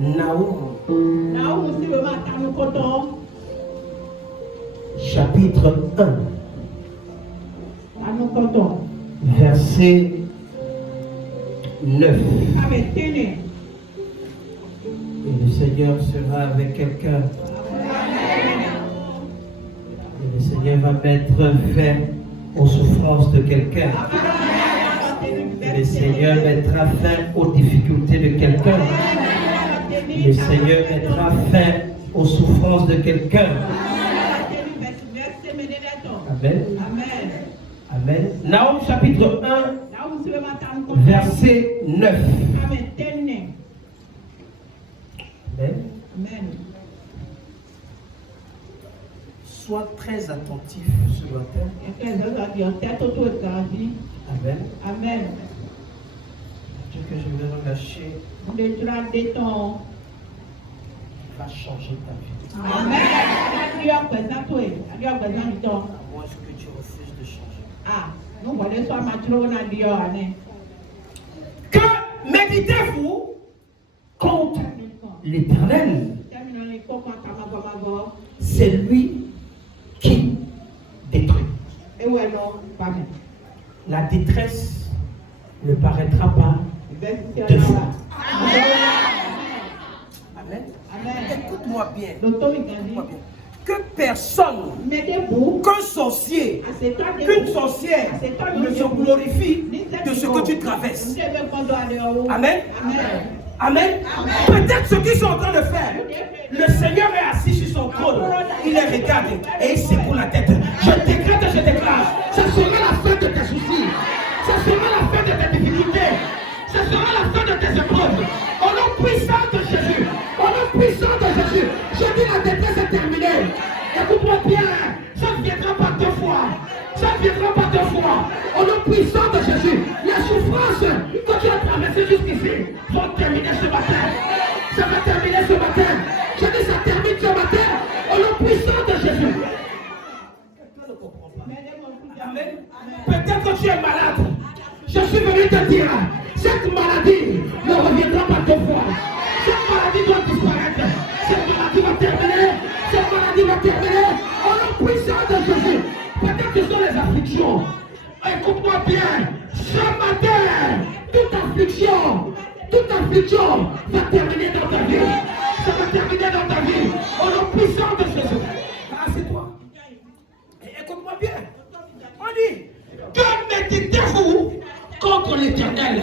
Naoum. Chapitre 1. Verset 9. Et le Seigneur sera avec quelqu'un. Et le Seigneur va mettre fin aux souffrances de quelqu'un. Et le Seigneur mettra fin aux difficultés de quelqu'un. Le Seigneur mettra fin aux souffrances de quelqu'un. Amen. Amen. Naoum chapitre 1, verset 9. Amen. Sois très attentif ce matin. Amen. Dieu que je vais relâcher va changer ta vie. Amen. Moi, ce que tu refuses de changer. Que méditez-vous contre l'Éternel? C'est lui qui détruit. La détresse ne paraîtra pas deux fois. Amen. Écoute-moi bien. Écoute-moi bien. Que personne, qu'un sorcier, qu'une sorcière ne se glorifie de ce que tu traverses. Amen. Amen. Peut-être ce qu'ils sont en train de faire, le Seigneur est assis sur son trône, il les regarde et il secoue la tête. Je décrète et je déclare, ce sera la fin de tes soucis, ce sera la fin de tes difficultés, ce sera la fin de tes épreuves. Au nom puissant de Jésus, au nom puissant de Jésus, je dis la détresse est terminée. Écoute-moi bien, ça ne viendra pas deux fois. Ça ne viendra pas deux fois. Au nom puissant de Jésus, les souffrances que tu as traversées jusqu'ici vont terminer ce matin. Ça va terminer ce matin. Je dis ça termine ce matin. Au nom puissant de Jésus. Quelqu'un ne comprend pas. Amen. Peut-être que tu es malade. Je suis venu te dire, cette maladie ne reviendra pas deux fois. Cette maladie doit disparaître. Cette maladie va terminer. Cette maladie va terminer. Au nom puissant de Jésus. Peut-être que ce sont les afflictions. Écoute-moi bien. Ce matin, toute affliction va terminer dans ta vie. Ça va terminer dans ta vie. Au nom puissant de Jésus. Assieds-toi. Et écoute-moi bien. On dit, que méditez-vous contre l'Éternel.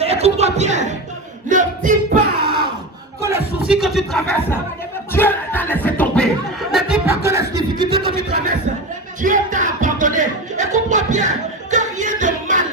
Et écoute-moi bien. Ne dis pas que les soucis que tu traverses, Dieu t'a laissé tomber. Ne dis pas que les difficultés que tu traverses, Dieu t'a abandonné. Écoute-moi bien, que rien de mal,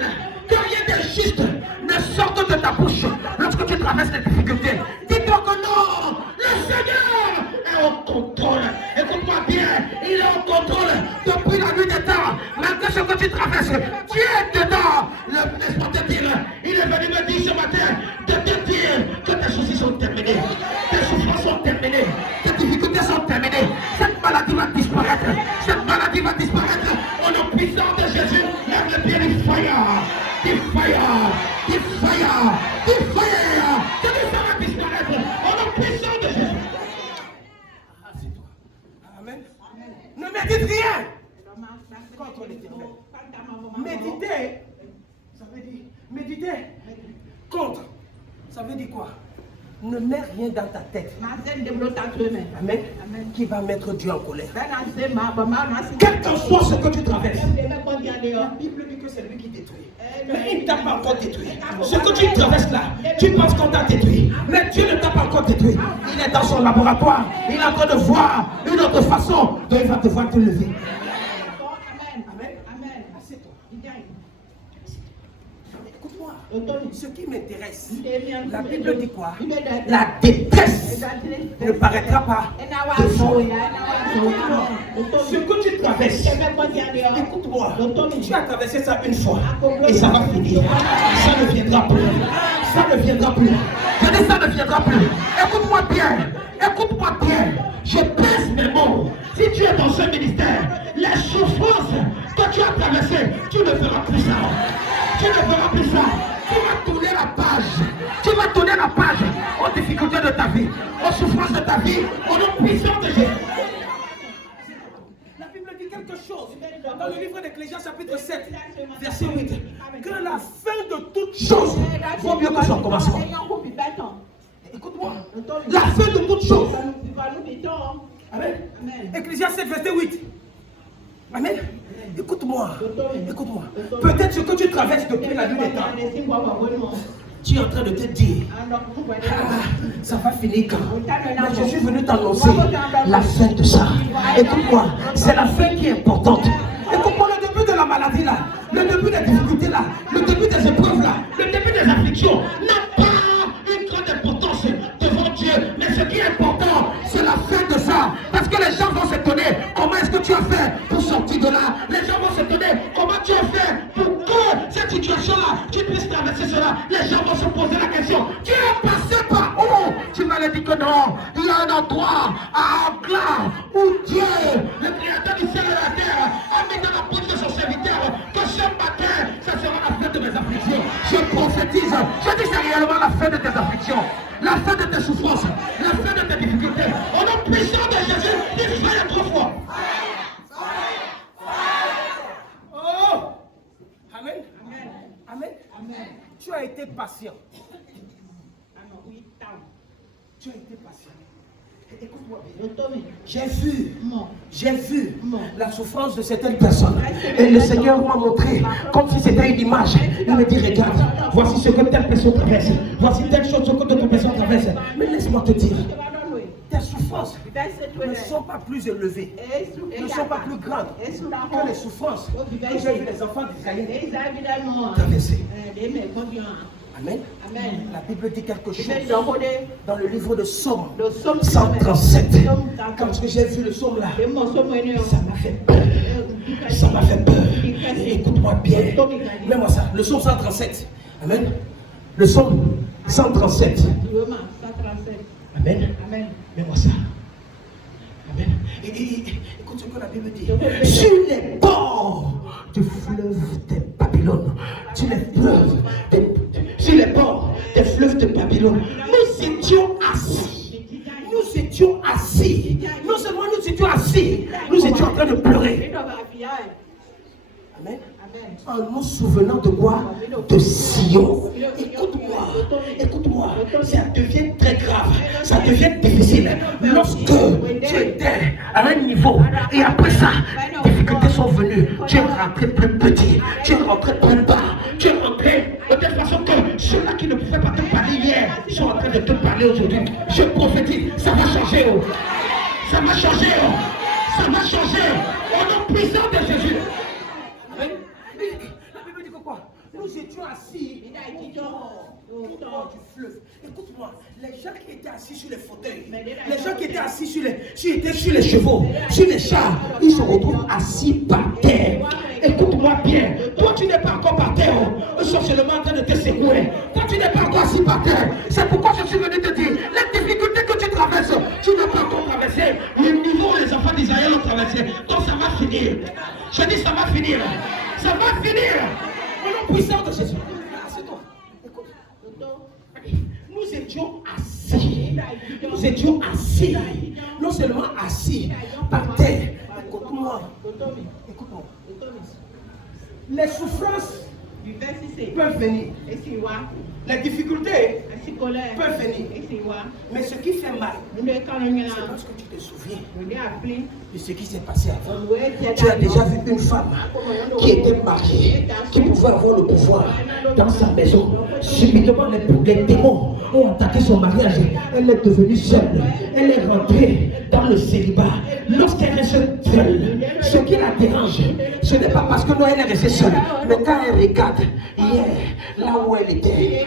que rien de juste ne sorte de ta bouche lorsque tu traverses les difficultés. Dis-toi que non, le Seigneur est au contrôle. Écoute-moi bien, il est au contrôle depuis la nuit des temps. Malgré ce que tu traverses, Dieu est dedans. Laisse-moi te dire, il est venu me dire ce matin de te dire que tes soucis sont terminés, tes souffrances sont terminées, tes difficultés sont terminées. Cette maladie va disparaître. Cette maladie va disparaître. Au nom puissant de Jésus, lève le pied du fire. Du fire. Du fire. Du fire. Que ça va disparaître. Au nom puissant de Jésus. Amen. Ne médite rien contre l'Éternel. Méditer, ça veut dire méditer contre. Ça veut dire quoi? Ne mets rien dans ta tête. Amen. Qui va mettre Dieu en colère. Quel que soit ce que tu traverses. La Bible dit que c'est lui qui détruit. Mais il ne t'a pas encore détruit. Ce que tu traverses là, tu penses qu'on t'a détruit. Mais Dieu ne t'a pas encore détruit. Il est dans son laboratoire. Il est en train de voir une autre façon dont il va devoir te lever. Ce qui m'intéresse, la Bible dit quoi? La détresse ne paraîtra pas de fois. Ce que tu traverses, écoute-moi, tu as traversé ça une fois et ça va finir. Ça ne viendra plus. Ça ne viendra plus. Je dis ça ne viendra plus. Écoute-moi bien. Écoute-moi bien. Je pèse mes mots. Si tu es dans ce ministère, les souffrances que tu as traversées, tu ne feras plus ça. Tu ne feras plus ça. Tu vas tourner la page. Tu vas tourner la page aux difficultés de ta vie. dans le livre d'Ecclésiaste chapitre 7, verset 8, que la fin de toute chose vaut mieux que son commencement. Écoute-moi, la fin de toute chose. Amen. Ecclésiaste 7, verset 8. Amen. Écoute-moi, écoute-moi. Peut-être ce que tu traverses depuis la nuit des temps, tu es en train de te dire, ça va finir quand? Mais je suis venu t'annoncer la fin de ça. Écoute-moi, c'est la fin qui est importante. Écoute-moi, le début de la maladie là, le début des difficultés là, le début des épreuves là, le début des afflictions n'a pas une grande importance devant Dieu. Mais ce qui est important, c'est la fin de ça. Parce que les gens vont s'étonner, comment est-ce que tu as fait pour sortir de là? Les gens vont s'étonner, comment tu as fait pour que cette situation-là, tu puisses traverser cela? Les gens vont se poser la question, tu es passé par où? Tu m'avais dit que non, il y a un endroit à Angla où Dieu, le créateur du ciel et de la terre, a mis dans la bouche de son serviteur que ce matin, ça sera la fin de mes afflictions. Je prophétise, je dis c'est réellement la fin de tes afflictions, la fin de tes souffrances, la fin de tes difficultés. Au nom puissant de Jésus, dis fire 3 fois. Oh! Amen. Amen. Amen. Tu as été patient. Tu as été patient. Écoute-moi bien. J'ai vu la souffrance de certaines personnes. Et le Seigneur m'a montré comme si c'était une image. Il me dit, regarde, voici ce que telle personne traverse. Voici telle chose que d'autres personnes traversent. Mais laisse-moi te dire, tes souffrances ne sont pas plus élevées, ne sont pas plus grandes que les souffrances que j'ai vu les enfants d'Israël traverser. Amen. Amen. La Bible dit quelque chose dans le livre de Psaume 137. Quand j'ai vu le psaume là, ça m'a fait peur. Ça m'a fait peur. Écoute-moi bien. Mets-moi ça. Le psaume 137. Amen. Le psaume 137. Amen. Amen. Mets-moi ça. Amen. Écoute ce que la Bible dit. Sur les bords du fleuve de Babylone, sur les bords des fleuves de Babylone, nous étions assis. Nous étions assis. Non seulement nous étions assis, nous étions en train de pleurer. Amen. En nous souvenant de quoi? De Sion. Écoute-moi, écoute-moi, ça devient très grave, ça devient difficile. Lorsque tu étais à un niveau et après ça, les difficultés sont venues, tu es rentré plus petit, tu es rentré plus bas, tu es rentré de telle façon que ceux-là qui ne pouvaient pas te parler hier sont en train de te parler aujourd'hui. Je prophétise, ça va changer. Ça va changer. Ça va changer. Au nom puissant de Jésus. La Bible dit que quoi? Nous étions assis au bord du fleuve. Écoute-moi, les gens qui étaient assis sur les fauteuils, les gens qui étaient assis sur les chevaux, sur les chars, ils se retrouvent assis par terre. Écoute-moi bien, toi tu n'es pas encore par terre, ils sont seulement en train de te secouer. Toi tu n'es pas encore assis par terre. C'est pourquoi je suis venu te dire, les difficultés que tu traverses, tu n'as pas encore traversé le niveau où les enfants d'Israël ont traversé. Donc ça va finir. Je dis ça va finir. Ça va finir. Au nom puissant de Jésus. Assieds-toi. Écoute. Nous étions assis. Nous étions assis. Non seulement assis par terre. Écoute-moi. Écoute-moi. Les souffrances peuvent venir. Les difficultés peuvent venir. Mais ce qui fait mal, c'est parce que tu te souviens de ce qui s'est passé avant. Tu as déjà vu une femme qui était mariée, qui pouvait avoir le pouvoir dans sa maison. Subitement, les démons ont attaqué son mariage. Elle est devenue seule. Elle est rentrée dans le célibat. Lorsqu'elle reste seule, ce qui la dérange, ce n'est pas parce que moi elle est restée seule, mais quand elle regarde hier, là où elle était,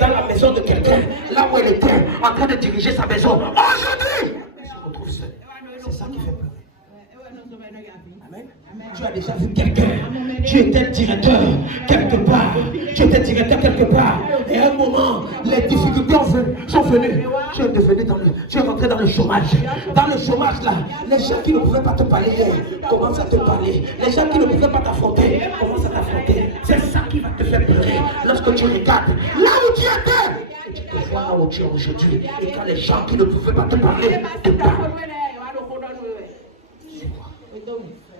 dans la maison de quelqu'un, là où elle était, en train de diriger sa maison, aujourd'hui, elle se retrouve seule. C'est ça qui fait peur. Amen. Tu as déjà vu quelqu'un, tu étais directeur quelque part, et à un moment, les difficultés sont venues. Tu es rentré dans le chômage. Dans le chômage là, les gens qui ne pouvaient pas te parler hier commencent à te parler. Les gens qui ne pouvaient pas t'affronter commencent à t'affronter. C'est ça qui va te faire pleurer lorsque tu regardes là où tu étais. Tu te vois là où tu es aujourd'hui. Et quand les gens qui ne pouvaient pas te parler te parlent.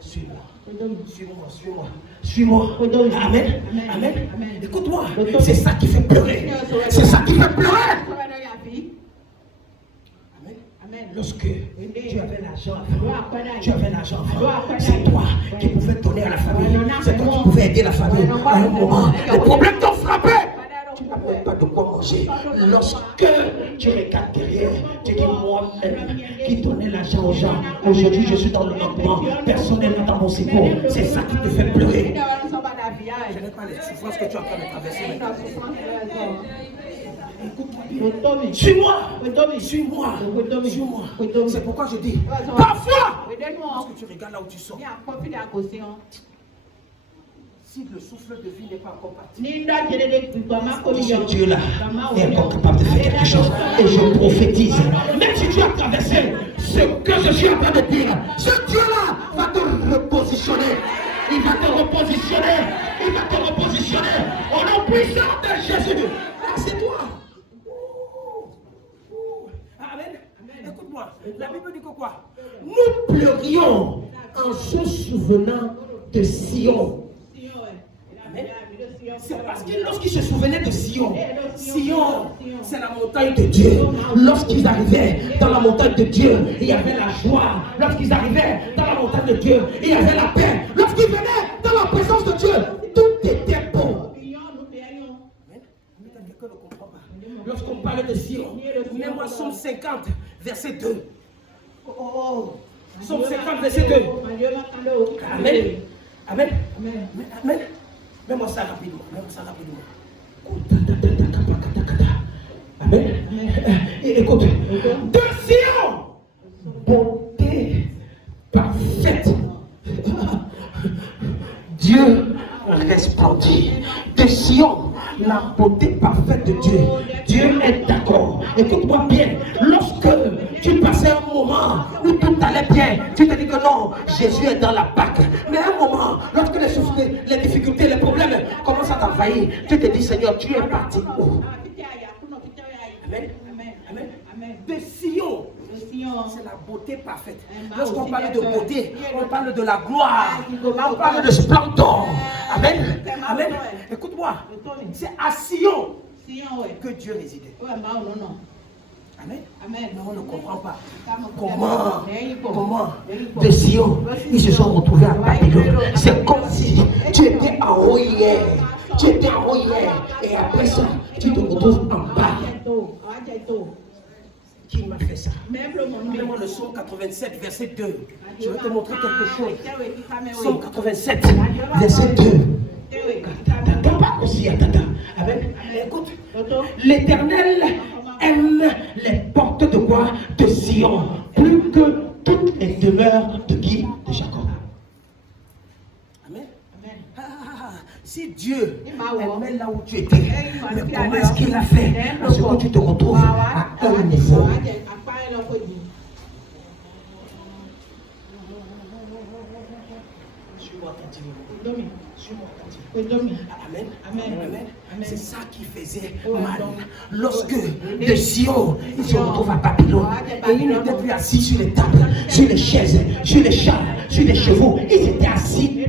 Suis-moi. Suis-moi. Amen. Amen. Écoute-moi. C'est ça qui fait pleurer. C'est ça qui fait pleurer. Lorsque tu avais l'argent, c'est toi qui pouvais donner à la famille. C'est toi qui pouvais aider la famille à un moment. Les problèmes t'ont frappé. Tu n'as même pas de quoi manger. Lorsque tu regardes derrière, tu dis moi-même qui donnais l'argent aux gens. Aujourd'hui, je suis dans le manquement. Personne n'est là dans mon secours. C'est ça qui te fait pleurer. Je n'ai pas les souffrances que tu es en train de traverser. Suis-moi. Suis-moi. C'est pourquoi je dis, parfois, parce que tu regardes là où tu sors. Si le souffle de vie n'est pas encore parti, ce Dieu-là est encore capable de faire quelque chose. Et je prophétise, même si tu as traversé ce que je suis en train de dire, ce Dieu-là va te repositionner. Il va te repositionner. Il va te repositionner. Au nom puissant de Jésus. C'est toi. Amen. Écoute-moi. La Bible dit que quoi? Nous pleurions en se souvenant de Sion. C'est parce que lorsqu'ils se souvenaient de Sion, c'est la montagne de Dieu. Lorsqu'ils arrivaient dans la montagne de Dieu, il y avait la joie. Lorsqu'ils arrivaient dans la montagne de Dieu, il y avait la paix. Lorsqu'ils venaient dans la présence de Dieu, tout était bon. Lorsqu'on parle de Sion, même moi, Psaume 50, verset 2. Psaume 50, verset 2. Amen. Amen. Amen. Mets-moi ça rapidement. Amen. Et écoute. De Sion, bonté parfaite. Dieu resplendit. De Sion, la beauté parfaite de Dieu. Dieu est d'accord. Écoute-moi bien. Lorsque tu passais un moment où tout allait bien, tu te dis que non, Jésus est dans la barque. Mais un moment, lorsque les difficultés, les problèmes commencent à t'envahir, tu te dis, Seigneur, tu es parti où? Amen. Amen. De Sion, c'est la beauté parfaite. Lorsqu'on parle de beauté, on parle de la gloire, on parle de splendeur. Amen. Amen. Écoute-moi, c'est à Sion que Dieu résidait. Amen. Mais on ne comprend pas. Comment de Sion, ils se sont retrouvés à Babylone. C'est comme si tu étais en haut hier. Et après ça, tu te retrouves en bas. Qui m'a fait ça? Mets-moi le psaume 87, verset 2. Je vais te montrer quelque chose. Psaume 87, verset 2. Amen. Écoute, l'Éternel aime les portes de quoi? De Sion, plus que toutes les demeures de qui? De Jacob. Amen. Si Dieu aimait là où tu étais, mais comment est-ce qu'il a fait parce que tu te retrouves à un niveau? Amen. C'est ça qui faisait mal. Lorsque de Sion, ils se retrouvent à Babylone et ils n'étaient plus assis sur les tables, sur les chaises, sur les chars, sur les chevaux. Ils étaient assis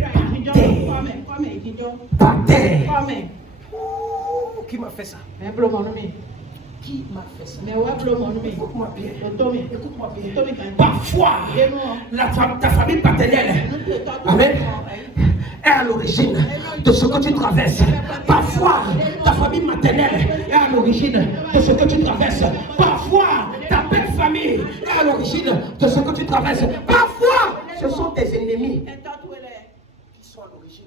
par terre. Qui m'a fait ça? Qui m'a fait ça? Écoute-moi bien. Parfois, ta famille paternelle, amen, est à l'origine de ce que tu traverses. Parfois, ta famille maternelle est à l'origine de ce que tu traverses. Parfois, ta belle famille est à l'origine de ce que tu traverses. Parfois, ce sont tes ennemis qui sont à l'origine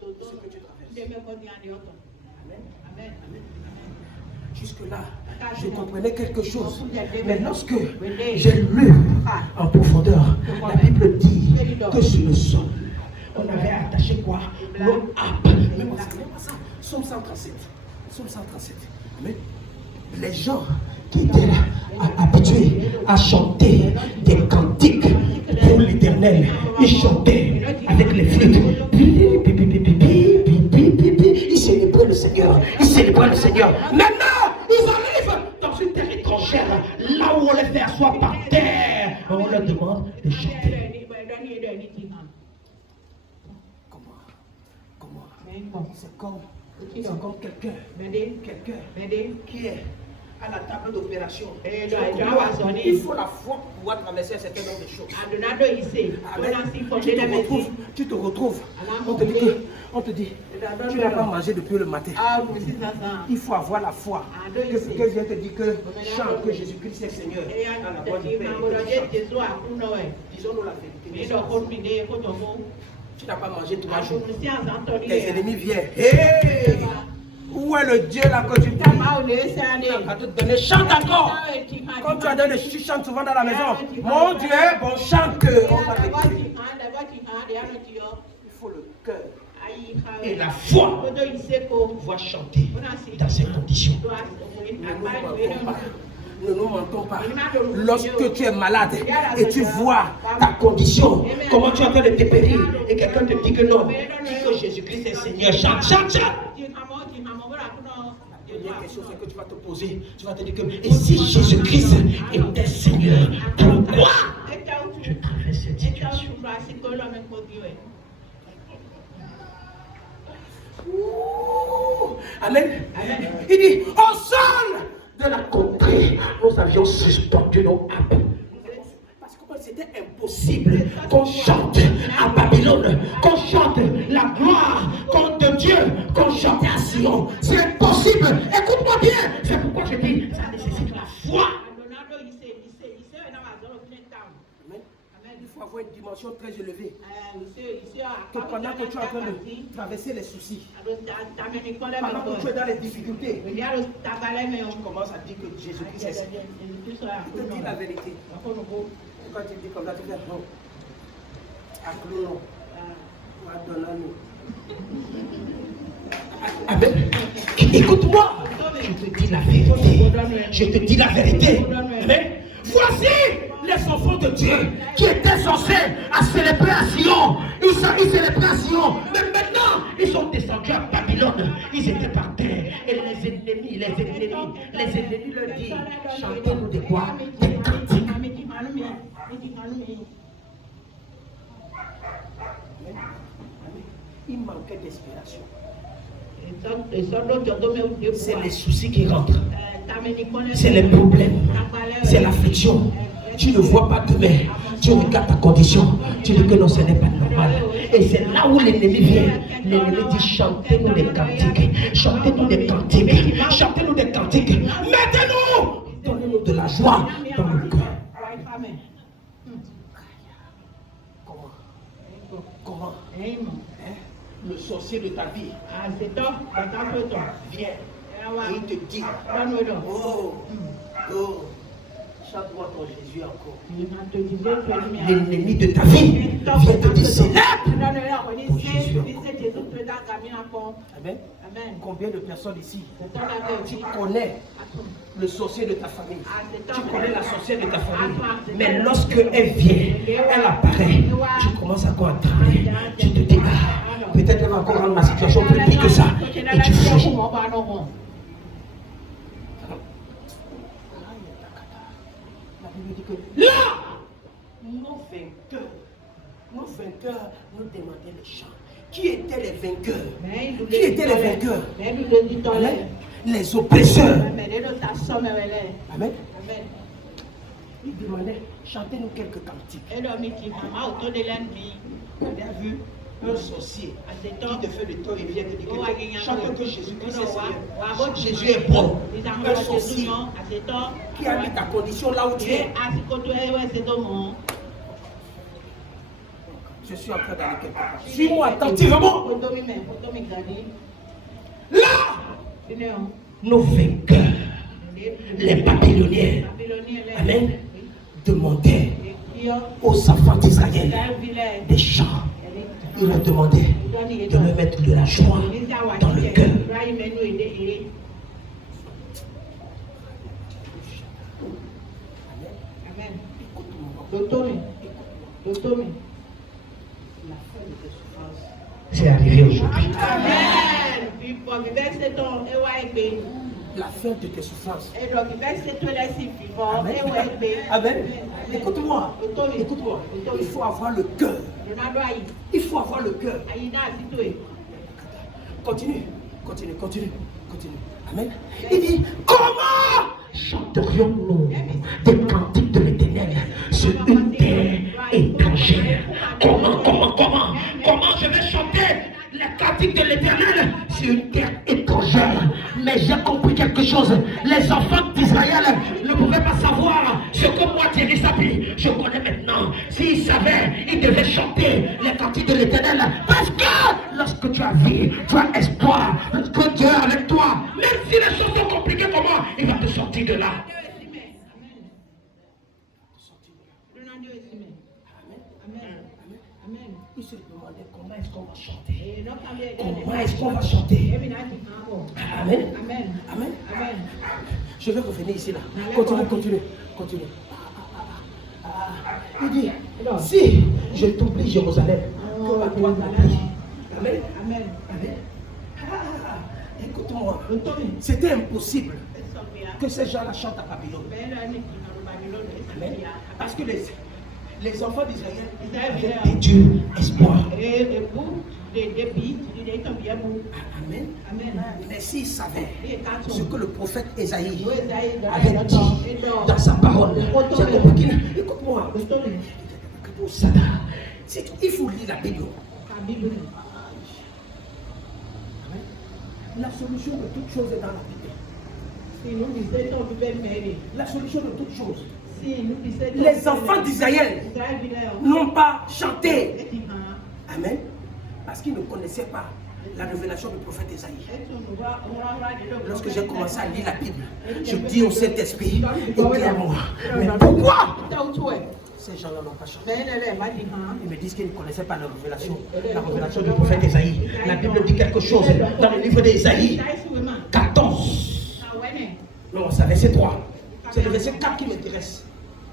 de ce que tu traverses. Amen. Jusque-là, je comprenais quelque chose. Mais lorsque j'ai lu en profondeur, la Bible dit que sur le sol, on avait attaché quoi? Nos âpes. Psaume 137. Mais les gens qui étaient habitués à chanter des cantiques pour l'Éternel, ils chantaient avec les flûtes. Ils célébraient le Seigneur. Maintenant, ils arrivent dans une terre étrangère, là où on les fait asseoir par terre. On leur demande de chanter. C'est comme quelqu'un qui est à la table d'opération. Il faut la foi pour pouvoir traverser un certain nombre de choses. Tu te retrouves. On te dit, tu n'as pas mangé depuis le matin. Il faut avoir la foi. Que quelqu'un vient te dire que chante que Jésus-Christ est Seigneur. Dans la voix du Père. Disons-nous la vérité. Tu n'as pas mangé 3 jours. Tes ennemis viennent. Hey! Où est le Dieu là que tu dis? Chante encore. Quand tu as donné, tu chantes souvent dans la maison. Mon Dieu, bon chante. Il faut le cœur et la foi pour pouvoir chanter dans ces conditions. Ne nous mentons pas. Lorsque tu es malade et tu vois ta condition, comment tu es en train de te périr, et quelqu'un te dit que non, dis que Jésus-Christ est Seigneur, chante, chante, chante. La première question c'est que tu vas te poser, tu vas te dire que, et si Jésus-Christ était Seigneur, pourquoi tu traverses cette situation? Amen. Il dit, au sol de la contrée, nous avions suspendu nos âmes. Parce que c'était impossible qu'on chante à Babylone, qu'on chante la gloire de Dieu, qu'on chante à Sion. C'est impossible. Écoute-moi bien. C'est pourquoi je dis, ça nécessite la foi. Il faut avoir une dimension très élevée. Que pendant que tu es en train de traverser les soucis, pendant que tu es dans les difficultés, tu commences à dire que Jésus-Christ est Seigneur. Je te dis la vérité. Quand tu dis comme ça, tu fais non. Acclou-nous. Adonne-nous. Amen. Écoute-moi. Je te dis la vérité. Je te dis la vérité. Amen. Voici les enfants de Dieu qui étaient censés à célébrer à Sion. Ils célébraient à Sion. Mais maintenant, ils sont descendus à Babylone. Ils étaient par terre. Et les ennemis leur disent, chantez-nous de quoi? Des cantiques. Il manquait d'inspiration. C'est les soucis qui rentrent. C'est les problèmes. C'est l'affliction. Tu ne vois pas demain. Tu regardes ta condition. Tu dis que non, ce n'est pas normal. Et c'est là où l'ennemi vient. L'ennemi dit, chantez-nous des cantiques. Chantez-nous des cantiques. Chantez-nous des cantiques. Mettez-nous. Donnez-nous de la joie dans le cœur. Comment? Le sorcier de ta vie vient et il te dit, oh, chante-moi ton Jésus encore. L'ennemi de ta vie vient te dire, célèbre Jésus encore. Amen. Combien de personnes ici, tu connais le sorcier de ta famille, tu connais la sorcière de ta famille, mais lorsque elle vient, elle apparaît, tu commences à quoi trembler, tu te dis, peut-être elle va encore rendre ma situation plus pire que ça, et tu fuis. La Bible dit que là, nos vainqueurs nous demandaient les chants. Qui étaient les vainqueurs? Qui étaient les vainqueurs? Les oppresseurs. Amen. Ils demandaient, chantez-nous quelques cantiques. Il a vu un sorcier qui te fait le tour et vient te dire que chante que Jésus-Christ est Seigneur. Jésus est bon. Un sorcier qui a mis ta condition là où tu es. Je suis en train d'aller quelque part. Suis-moi attentivement. Là, nos vainqueurs, les Babyloniens, amen, demandaient aux enfants d'Israël des chants. Ils leur demandaient de leur mettre de la joie dans le cœur. C'est arrivé aujourd'hui. La fin de tes souffrances. Amen. Amen. Écoute-moi. Écoute-moi. Il faut avoir le cœur. Il faut avoir le cœur. Continue. Amen. Il dit, comment chanterions-nous des cantiques de l'Éternel sur une terre étrangère? Comment je vais chanter les cantiques de l'Éternel sur une terre étrangère? Mais j'ai compris quelque chose. Les enfants d'Israël ne pouvaient pas savoir ce que moi, Thierry Sapi, je connais maintenant. S'ils savaient, ils devaient chanter les cantiques de l'Éternel. Parce que lorsque tu as vie, tu as espoir, que Dieu est avec toi, même si les choses sont compliquées, comment il va te sortir de là? Il se demandait comment est-ce qu'on va chanter. Comment est-ce qu'on va chanter? Amen. Je vais revenir ici là. Continue. Il dit, si je t'oublie Jérusalem, que va toi t'appeler? Amen. Écoute-moi, c'était impossible que ces gens-là chantent à Babylone. Amen. Parce que les enfants d'Israël avaient perdu espoir. Amen. Mais s'ils savaient ce que le prophète Ésaïe avait dit dans sa parole, j'ai compris qu'il... Écoute-moi. Il faut lire la Bible. La solution de toute chose est dans la Bible. La solution de toute chose. Les enfants d'Israël n'ont pas chanté. Amen. Parce qu'ils ne connaissaient pas la révélation du prophète Ésaïe. Lorsque j'ai commencé à lire la Bible, je dis au Saint-Esprit, éclaire-moi. Mais pourquoi ces gens-là n'ont pas chanté? Ils me disent qu'ils ne connaissaient pas la révélation du prophète Ésaïe. La Bible dit quelque chose dans le livre d'Ésaïe 14. Non, c'est le verset 3. C'est le verset 4 qui m'intéresse.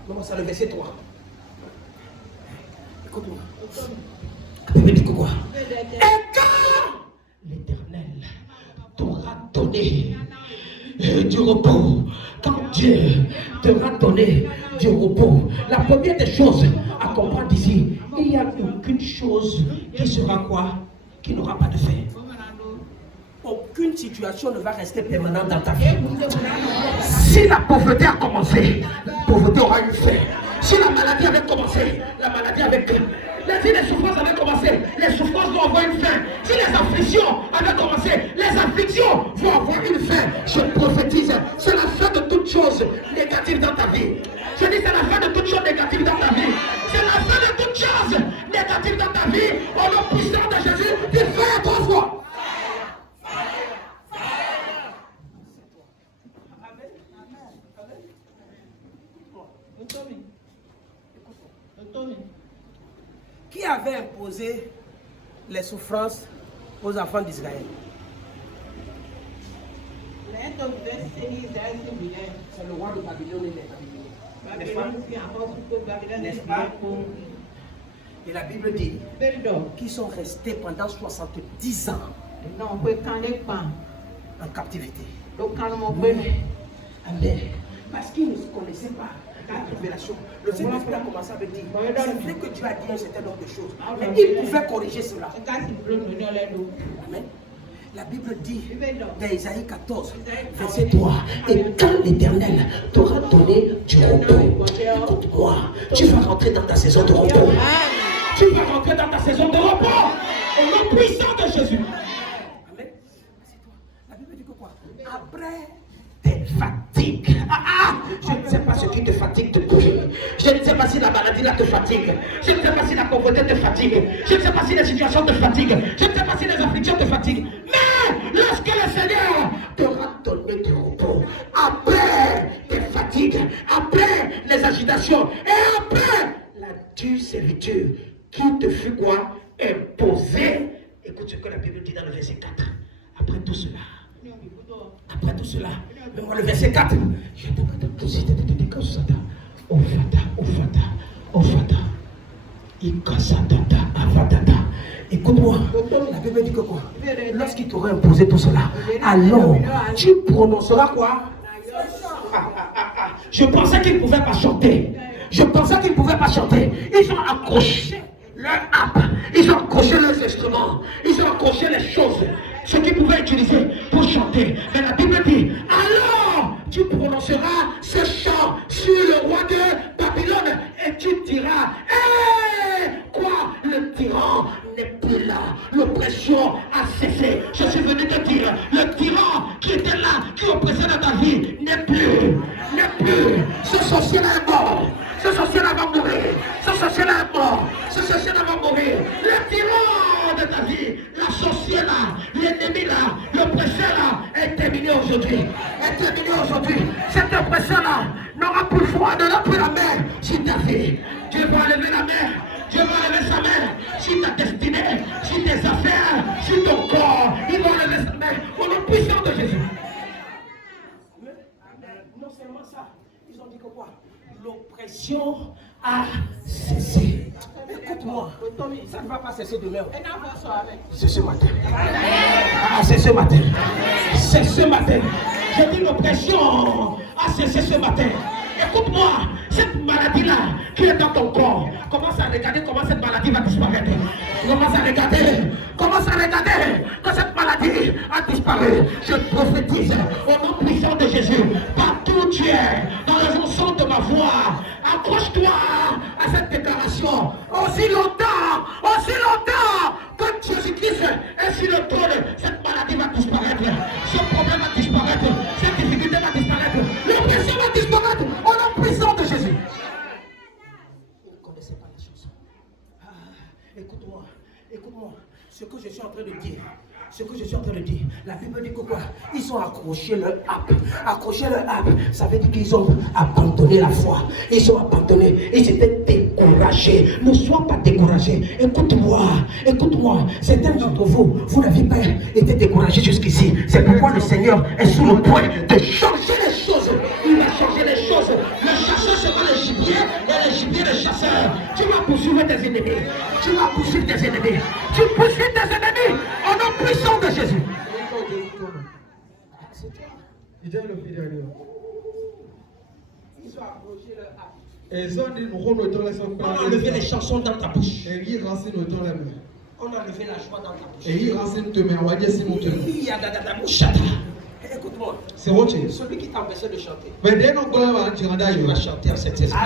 Non, c'est le verset 3. Écoute-moi. La Bible dit quoi? Et quand l'Éternel t'aura donné du repos, quand Dieu t'aura donné du repos, la première des choses à comprendre ici, il n'y a aucune chose qui sera quoi? Qui n'aura pas de fin. Aucune situation ne va rester permanente dans ta vie. Si la pauvreté a commencé, la pauvreté aura une fin. Si la maladie avait commencé, la maladie avait fin. Si les souffrances avaient commencé, les souffrances vont avoir une fin. Si les afflictions avaient commencé, les afflictions vont avoir une fin. Je prophétise, c'est la fin de toute chose négative dans ta vie. Je dis, c'est la fin de toute chose négative dans ta vie. C'est la fin de toute chose négative dans ta vie. Au nom puissant de Jésus, tu fais 3 fois. Qui avait imposé les souffrances aux enfants d'Israël? C'est le roi de Babylone et les Babyloniens. N'est-ce pas? Et la Bible dit qu'ils sont restés pendant 70 ans en captivité. Amen. Parce qu'ils ne connaissaient pas la révélation. Le Saint-Esprit a commencé à me dire, c'est vrai que Dieu a dit un certain nombre de choses, mais il pouvait corriger cela. Amen. La Bible dit dans Isaïe 14, verset 3, et quand l'Éternel t'aura donné du repos, écoute-moi, tu vas rentrer dans ta saison de repos. Tu vas rentrer dans ta saison de repos. Au nom puissant de Jésus. Amen. La Bible dit que quoi? Après tes fatigues. Je ne sais pas ce qui te fatigue depuis. Je ne sais pas si la maladie là te fatigue. Je ne sais pas si la pauvreté te fatigue. Je ne sais pas si les situations te fatiguent. Je ne sais pas si les afflictions te fatiguent. Mais lorsque le Seigneur t'aura donné du repos, après tes fatigues, après les agitations et après la dure servitude qui te fut quoi? Imposée. Écoute ce que la Bible dit dans le verset 4. Après tout cela. Après tout cela, le verset 4. Écoute-moi, la Bible dit que quoi? Lorsqu'il t'aura imposé tout cela, alors tu prononceras quoi? Je pensais qu'ils ne pouvaient pas chanter. Ils ont accroché leur harpe, ils ont accroché leurs instruments, ils ont accroché les choses. ce qu'ils pouvaient utiliser pour chanter. Mais la Bible dit, alors tu prononceras ce chant sur le roi de Babylone et tu diras, quoi, le tyran n'est plus là, l'oppression a cessé. Je suis venu te dire, le tyran qui était là, qui oppressait dans ta vie, n'est plus. Ce sorcier-là est mort. Ce sorcier-là va mourir. Ce sorcier-là est mort. Ce sorcier-là va mourir. Le tyran de ta vie, la sorcière-là, l'ennemi-là, l'oppresseur-là, est terminé aujourd'hui. Cette oppression-là n'aura plus foi, n'aura plus la main sur ta vie. Dieu va enlever la main. Dieu va enlever sa main sur ta destinée, sur tes affaires, sur ton corps. Il va enlever sa main au nom puissant de Jésus. Non seulement ça, ils ont dit que quoi? L'oppression a cessé. Écoute-moi, ça ne va pas cesser demain. C'est ce matin. C'est ce matin. C'est ce matin. J'ai dit l'oppression a cessé ce matin. Écoute-moi, cette maladie-là qui est dans ton corps, commence à regarder comment cette maladie va disparaître. Commence à regarder que cette maladie a disparu. Je prophétise au nom puissant de Jésus. Partout où tu es, dans le son de ma voix, accroche-toi à cette déclaration. Aussi longtemps que Jésus-Christ est sur le trône, cette maladie va disparaître. Ce problème va disparaître. Cette difficulté va disparaître. L'oppression va disparaître au nom puissant de Jésus. Vous ne connaissez pas la chanson. Écoute-moi. Ce que je suis en train de dire. La Bible dit que quoi? Ils ont accroché leur âme. Ça veut dire qu'ils ont abandonné la foi. Ils ont abandonné. Ils étaient découragés. Ne sois pas découragé. Écoute-moi. Certains d'entre vous, vous n'avez pas été découragés jusqu'ici. C'est pourquoi le Seigneur est sur le point de changer les choses. Il va changer les choses. Le chasseur sera le gibier et le gibier le chasseur. Tu vas poursuivre tes ennemis. Tu poursuis tes ennemis au nom puissant de Jésus. Ils ont approché leur âme. On a enlevé les chansons dans ta bouche. On a enlevé la joie dans ta bouche. Écoute-moi. Celui qui t'a empêché de chanter. Tu vas chanter en cette saison.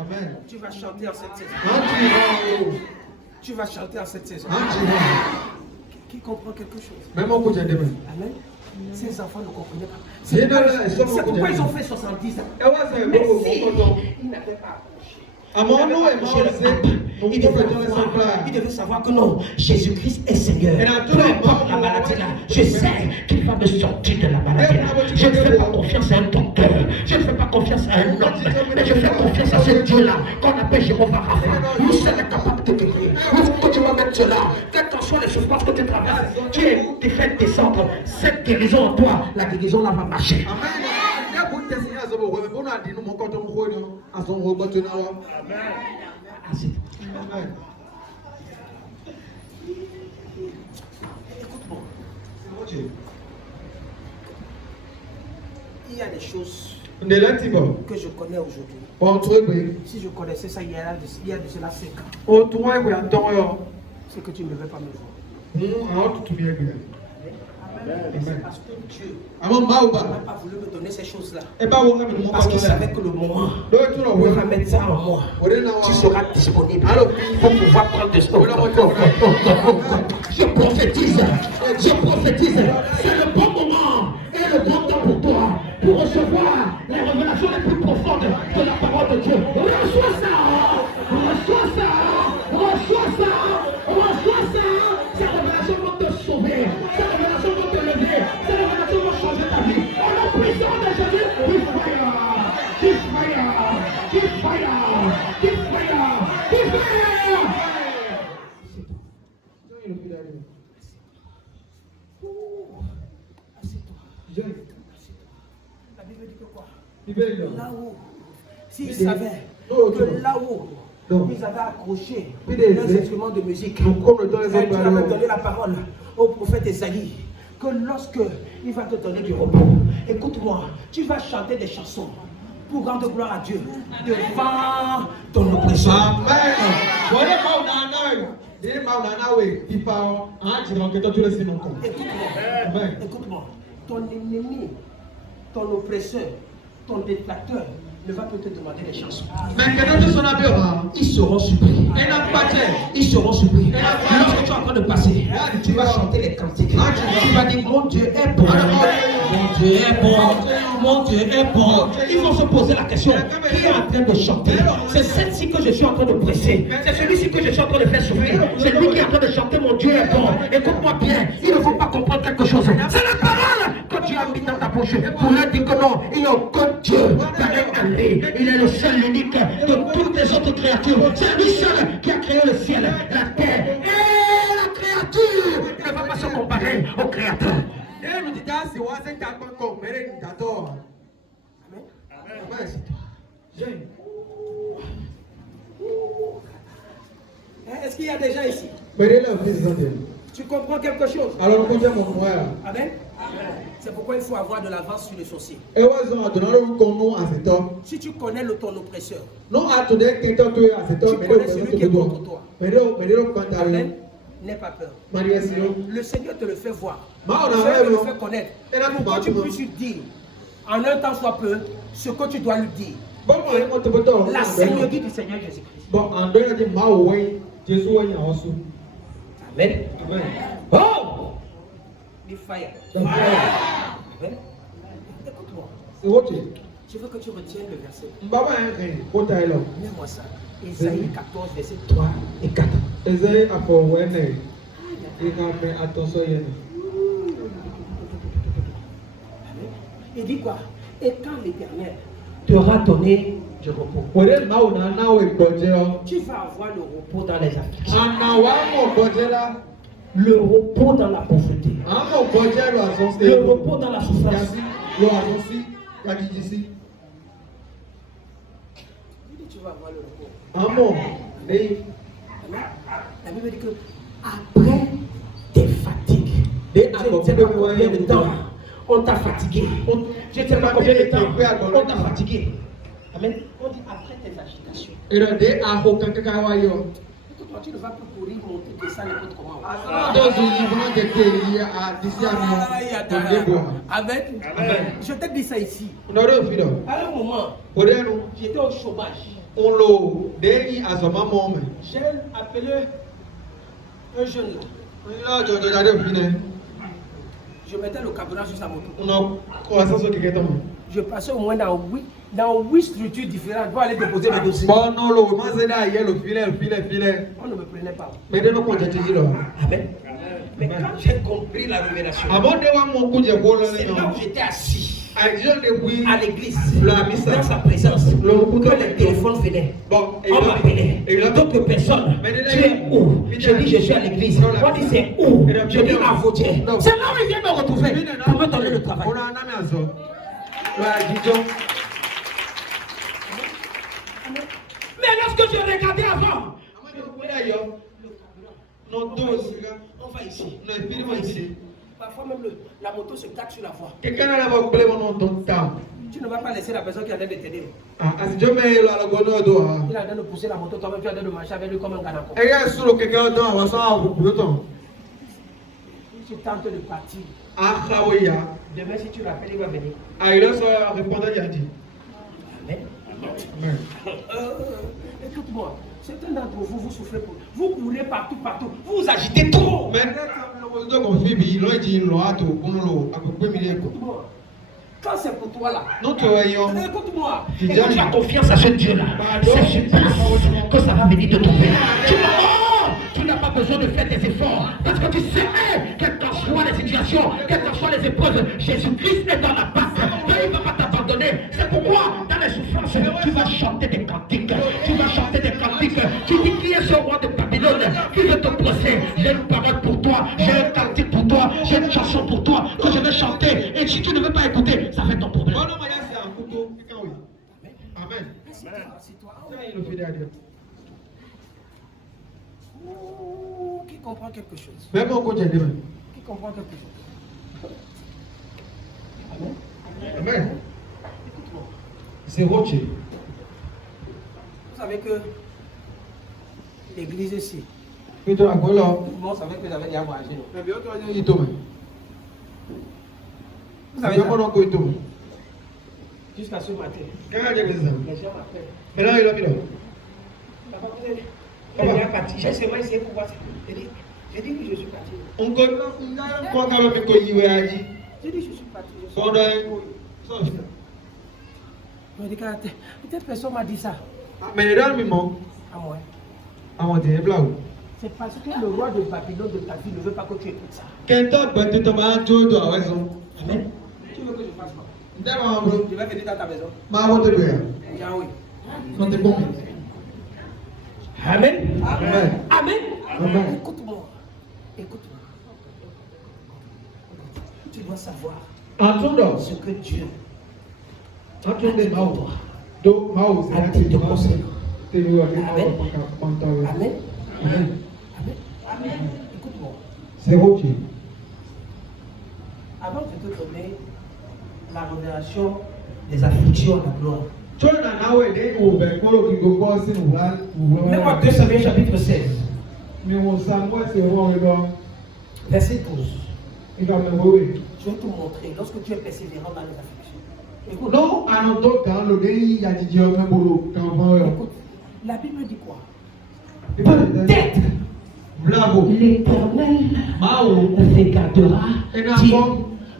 Amen. Tu vas chanter en cette saison. Tu vas chanter en cette saison. Qui comprend quelque chose? Amen. Ces enfants ne comprenaient pas. C'est pourquoi ils ont fait 70 ans. Mais si ils n'avaient pas approché. Il devait savoir que non, Jésus-Christ est Seigneur. Peu importe la maladie là, je sais qu'il va me sortir de la maladie là. Je ne fais pas confiance à un docteur, je ne fais pas confiance à un homme, mais je fais confiance à ce Dieu là qu'on appelle Jéhovah Rapha. Nous sommes capables de te guérir. Que tu vas mettre cela, quelles qu'en soient les souffrances que tu traverses, tu fais descendre cette guérison en toi, la guérison là va marcher. Écoute-moi. Il y a des choses que je connais aujourd'hui. Si je connaissais ça il y a de cela 5 ans, c'est que tu ne devais pas me voir. C'est parce que Dieu n'a pas voulu me donner ces choses-là. Parce qu'il savait que le moment où il va mettre ça en moi, tu seras disponible pour pouvoir prendre de stock. Je prophétise. C'est le bon moment et le bon temps pour toi pour recevoir les révélations les plus profondes de la parole de Dieu. Reçois ça. Ces révélations vont te sauver. Ces révélations vont te lever. Ces révélations vont changer ta vie. Au nom puissant de Jésus, give fire. Assieds-toi. La Bible dit que quoi? Là-haut, s'ils savaient que là-haut, ils avaient accroché leurs instruments de musique. Dieu avait donné la parole au prophète Esaïe que lorsque il va te donner du repos, écoute-moi, tu vas chanter des chansons pour rendre gloire à Dieu devant ton oppresseur. Écoute-moi. Ton ennemi, ton oppresseur, ton détracteur ne va peut te demander des chansons. Ils seront surpris. Ils seront surpris. Lorsque tu es en train de passer, tu vas chanter les cantiques. Tu vas dire mon Dieu est bon. Mon Dieu est bon. Mon Dieu est bon. Ils vont se poser la question, qui est en train de chanter? C'est celle-ci que je suis en train de presser. C'est celui-ci que je suis en train de faire souffrir. C'est lui qui est en train de chanter mon Dieu est bon. Écoute-moi bien, il ne faut pas comprendre quelque chose. C'est la parole que tu as mis dans ta bouche pour leur dire que non, il n'y a aucun Dieu pareil à lui. Il est le seul, l'unique de toutes les autres créatures. C'est lui seul qui a créé le ciel, la terre et la créature. Il ne va pas se comparer au créateur. Est-ce qu'il y a des gens ici? Tu comprends quelque chose? Amen. C'est pourquoi il faut avoir de l'avance sur les sorciers. Si tu connais ton oppresseur, tu connais celui qui est contre toi. Amen. N'aie pas peur. Le Seigneur te le fait voir. Le Seigneur te le fait connaître. Pour que tu puisses lui dire, en un temps soit peu, ce que tu dois lui dire. La Seigneurie du Seigneur Jésus-Christ. Amen. Oh! Be fire. Amen. Écoute-moi. Je veux que tu retiennes le verset. Mets-moi ça. Ésaïe 14, verset 3 et 4. Il dit quoi? Et quand l'Éternel t'aura donné du repos, tu vas avoir le repos dans les afflictions, le repos dans la pauvreté, le repos dans la souffrance. Tu vas avoir le repos. Amen. La Bible dit que après tes fatigues, je ne sais pas combien de temps on t'a fatigué. Je ne sais pas combien de temps on t'a fatigué. Amen. On dit après tes agitations. Tu ne vas plus courir, monter, descendre, n'importe comment. Amen. Je t'ai dit ça ici. À un moment, j'étais au chômage. J'ai appelé un jeune là. Je mettais le carburant sur sa moto. Je passais au moins dans 8 structures différentes pour aller déposer mes dossiers. On ne me prenait pas. Amen. Mais quand j'ai compris la révélation, c'est là où j'étais assis à l'église, dans sa présence, que les téléphones venaient. On m'appelait. D'autres personnes, tu es où? Je dis je suis à l'église. On dit c'est où? Je dis à Vautier. C'est là où il vient me retrouver pour me donner le travail. Mais lorsque je regardais avant, on va ici. Parfois même la moto se tape sur la voie. Tu ne vas pas laisser la personne qui est en train de t'aider. Il est en train de pousser la moto, toi-même tu es en train de marcher avec lui comme un ganaco. Tu tentes de partir. Demain si tu l'appelles, il va venir. Amen. Écoute-moi, certains d'entre vous, vous souffrez pour. Vous courez partout. Vous vous agitez trop. Écoute-moi. Quand c'est pour toi là, écoute-moi. Et quand tu as confiance à ce Dieu-là, c'est sur place que ça va venir te trouver. Tu n'as pas besoin de faire des efforts. Parce que tu sais, quelles qu'en soient les situations, quelles qu'en soient les épreuves, Jésus-Christ est dans la base. Il ne va pas t'abandonner. C'est pourquoi, dans les souffrances, tu vas chanter des cantiques. Tu dis qui est ce roi de Babylone qui veut te blesser. J'ai une parole pour toi, j'ai un cantique pour toi, j'ai une chanson pour toi que je vais chanter. Et si tu ne veux pas écouter, ça fait ton problème. Amen. C'est toi. Qui comprend quelque chose? Qui comprend quelque chose? Amen. Amen. Écoute-moi. C'est Roche. Vous savez que l'église ici, Moi, on savait que j'avais déjà voyagé. Vous savez ça? Jusqu'à ce matin. Les gens m'appellent. Papa, vous êtes déjà parti. J'ai seulement essayé pour voir ça. J'ai dit que je suis parti. J'ai dit que je suis parti. Je dis que peut-être personne m'a dit ça. À moi. C'est parce que le roi de Babylone de ta vie ne veut pas que tu écoutes ça. Amen. Tu veux que je fasse quoi? Je vais venir dans ta maison. Yahweh. Amen. Amen. Amen. Écoute-moi. Tu dois savoir ce que Dieu a dit pour toi. A dit de conseil. Amen. Écoute-moi. C'est OK. Avant de te donner la révélation des afflictions à la gloire. Mets-moi 2 Samuel chapitre 16. Verset 12. Je vais te montrer lorsque tu es persévérant dans les afflictions. Écoute. Écoute. La Bible dit quoi? Peut-être l'Éternel regardera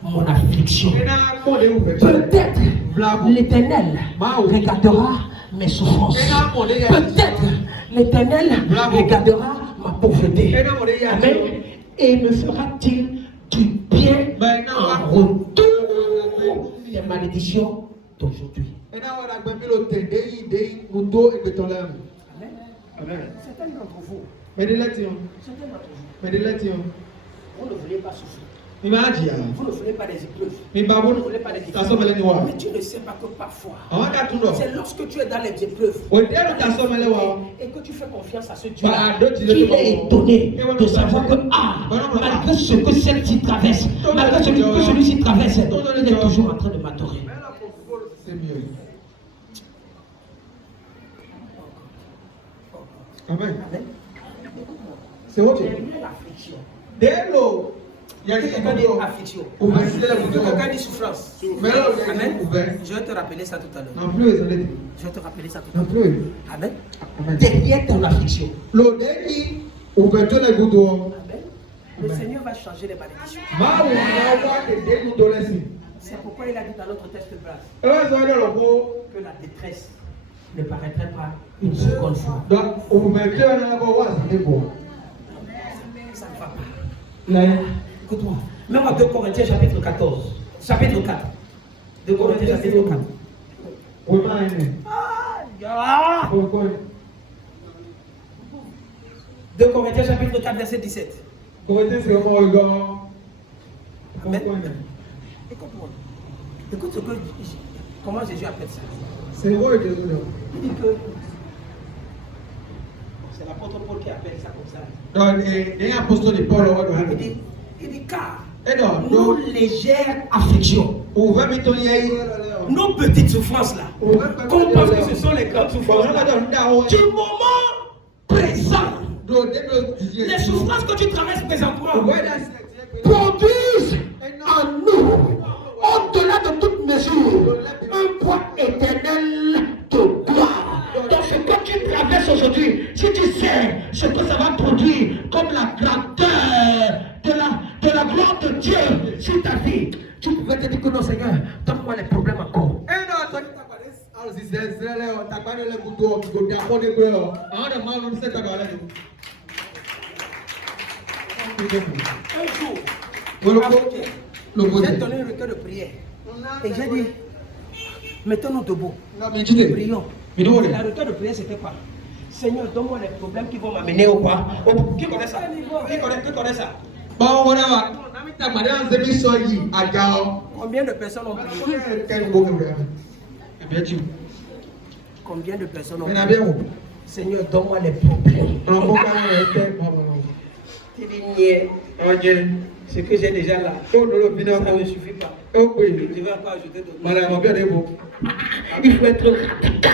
mon affliction. Peut-être l'Éternel regardera mes souffrances. Peut-être l'Éternel regardera ma pauvreté. Amen. Et me fera-t-il du bien en retour des malédictions d'aujourd'hui. Certains d'entre vous, vous ne voulez pas souffrir. Vous ne voulez pas des épreuves. Vous ne voulez pas des difficultés. Mais tu ne sais pas que parfois, c'est lorsque tu es dans les épreuves et que tu fais confiance à ce Dieu qui est étonné de savoir que malgré ce que celle-ci traverse, malgré ce que celui-ci traverse, il est toujours en train de m'adorer. C'est mieux. Amen. C'est OK. Dès l'eau, il y a quelqu'un dit affliction. Quelqu'un dit souffrance. Amen. Je vais te rappeler ça tout à l'heure. Je vais te rappeler ça tout à l'heure. Amen. Derrière ton affliction. Amen. Le Seigneur va changer les malédictions. C'est pourquoi il a dit dans notre texte de base que la détresse ne paraîtrait pas une seconde fois. Ça ne va pas. Écoute-moi. Même à 2 Corinthiens chapitre 14. Chapitre 4. 2 Corinthiens chapitre 4. 2 Corinthiens chapitre 4 verset 17. Amen. Écoute-moi. Écoute comment Jésus appelle ça. C'est vrai, il dit que c'est l'apôtre Paul qui appelle ça comme ça. Il dit car nos légères afflictions, nos petites souffrances là, qu'on pense que ce sont les grandes souffrances là, du moment présent, les souffrances que tu traverses présentement produisent en nous, au-delà de toute mesure, un poids éternel de gloire. Donc ce que tu traverses aujourd'hui, si tu sais ce que ça va produire comme la grandeur de la gloire de Dieu sur ta vie, tu pouvais te dire que non Seigneur, donne-moi les problèmes encore. Un jour, j'ai donné un recueil de prière. Et j'ai dit, mettons-nous debout. Prions. La recueil de prière, c'était quoi? Seigneur, donne-moi les problèmes qui vont m'amener au quoi? Qui connaît ça? Qui connaît ça? Combien de personnes ont prié? Combien de personnes ont prié? Seigneur, donne-moi les problèmes. Ce que j'ai déjà là, ça ne suffit pas. Je vais encore ajouter d'autres. Il faut être radical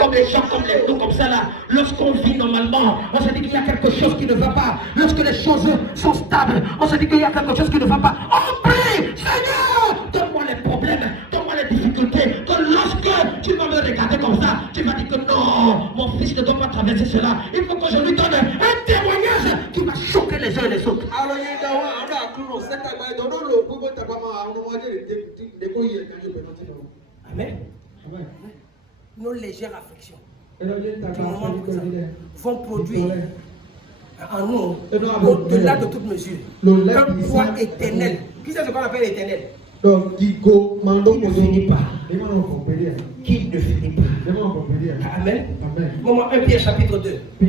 comme des gens comme les nous, comme ça là. Lorsqu'on vit normalement, on se dit qu'il y a quelque chose qui ne va pas. Lorsque les choses sont stables, on se dit qu'il y a quelque chose qui ne va pas. On prie, Seigneur, donne-moi les problèmes, donne-moi les difficultés. Que lorsque tu vas me regarder comme ça, tu vas dire que non, mon fils ne doit pas traverser cela. Il faut que je lui donne un témoignage qui va choquer les uns et les autres. Amen. Nos légères afflictions du moment présent vont produire en nous, au-delà de toute mesure, un poids éternel. Qui c'est ce qu'on appelle éternel? Qui ne finit pas. Qui ne finit pas. Amen. Moment 1 Pierre chapitre 2. 1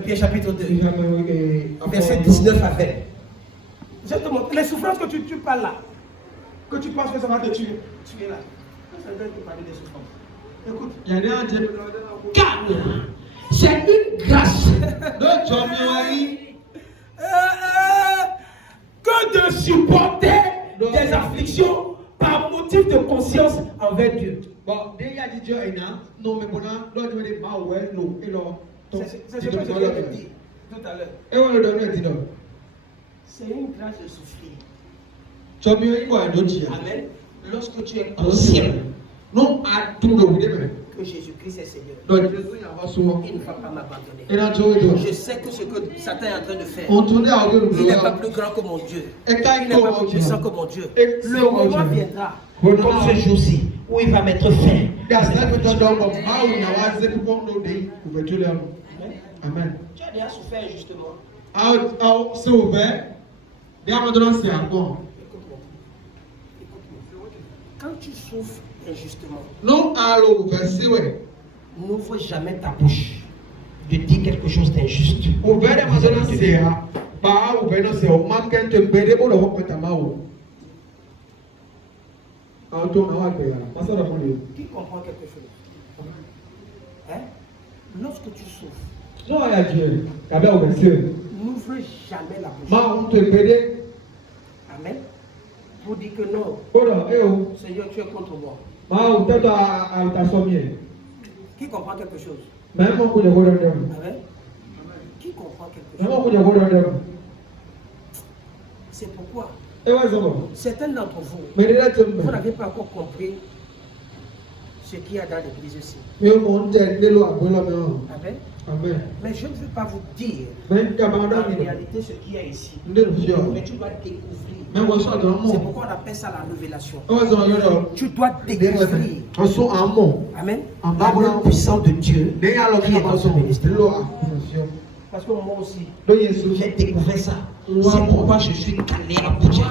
Pierre chapitre 2. Verset 19 à 20. Je te montre les souffrances que tu parles là. Que tu penses que ça va te tuer. Tu es là. Ça veut te parler des souffrances. Écoute. Il y a un Dieu. Calme. C'est une grâce. Que de supporter des afflictions par motif de conscience envers Dieu. Bon, déjà dit Dieu est là. Non, mais bon, là, tu veux dire, ouais, non, et là. C'est ce que je viens de dire tout à l'heure. Et on le donne, dit non. C'est une grâce de souffrir. Tu as mieux quoi d'autre? Amen. Lorsque tu es conscient non, à tout le monde. que Jésus-Christ est Seigneur, Donc, il ne va pas m'abandonner. Je sais que ce que Satan est en train de faire, il n'est pas plus grand que mon Dieu. Il n'est pas plus puissant que mon Dieu. Le moment viendra, comme ce jour-ci, où il va mettre fin. Amen. Tu as déjà souffert justement. C'est ouvert. Écoute-moi. Quand tu souffres injustement, n'ouvre jamais ta bouche de dire quelque chose d'injuste. Qui comprend quelque chose? Hein? Lorsque tu souffres, n'ouvre jamais la bouche. Amen. Pour dire que non, Seigneur, tu es contre moi. Qui comprend quelque chose? Amen. Qui comprend quelque chose? C'est pourquoi certains d'entre vous, vous n'avez pas encore compris ce qu'il y a dans l'église ici. Amen. Mais je ne veux pas vous dire en réalité ce qu'il y a ici. Mais tu dois découvrir. C'est pourquoi on appelle ça la révélation. Tu dois découvrir. Amen. La main puissante de Dieu qui est dans ce ministère. Parce que moi aussi, j'ai découvert ça. C'est pourquoi je suis calé à Abuja.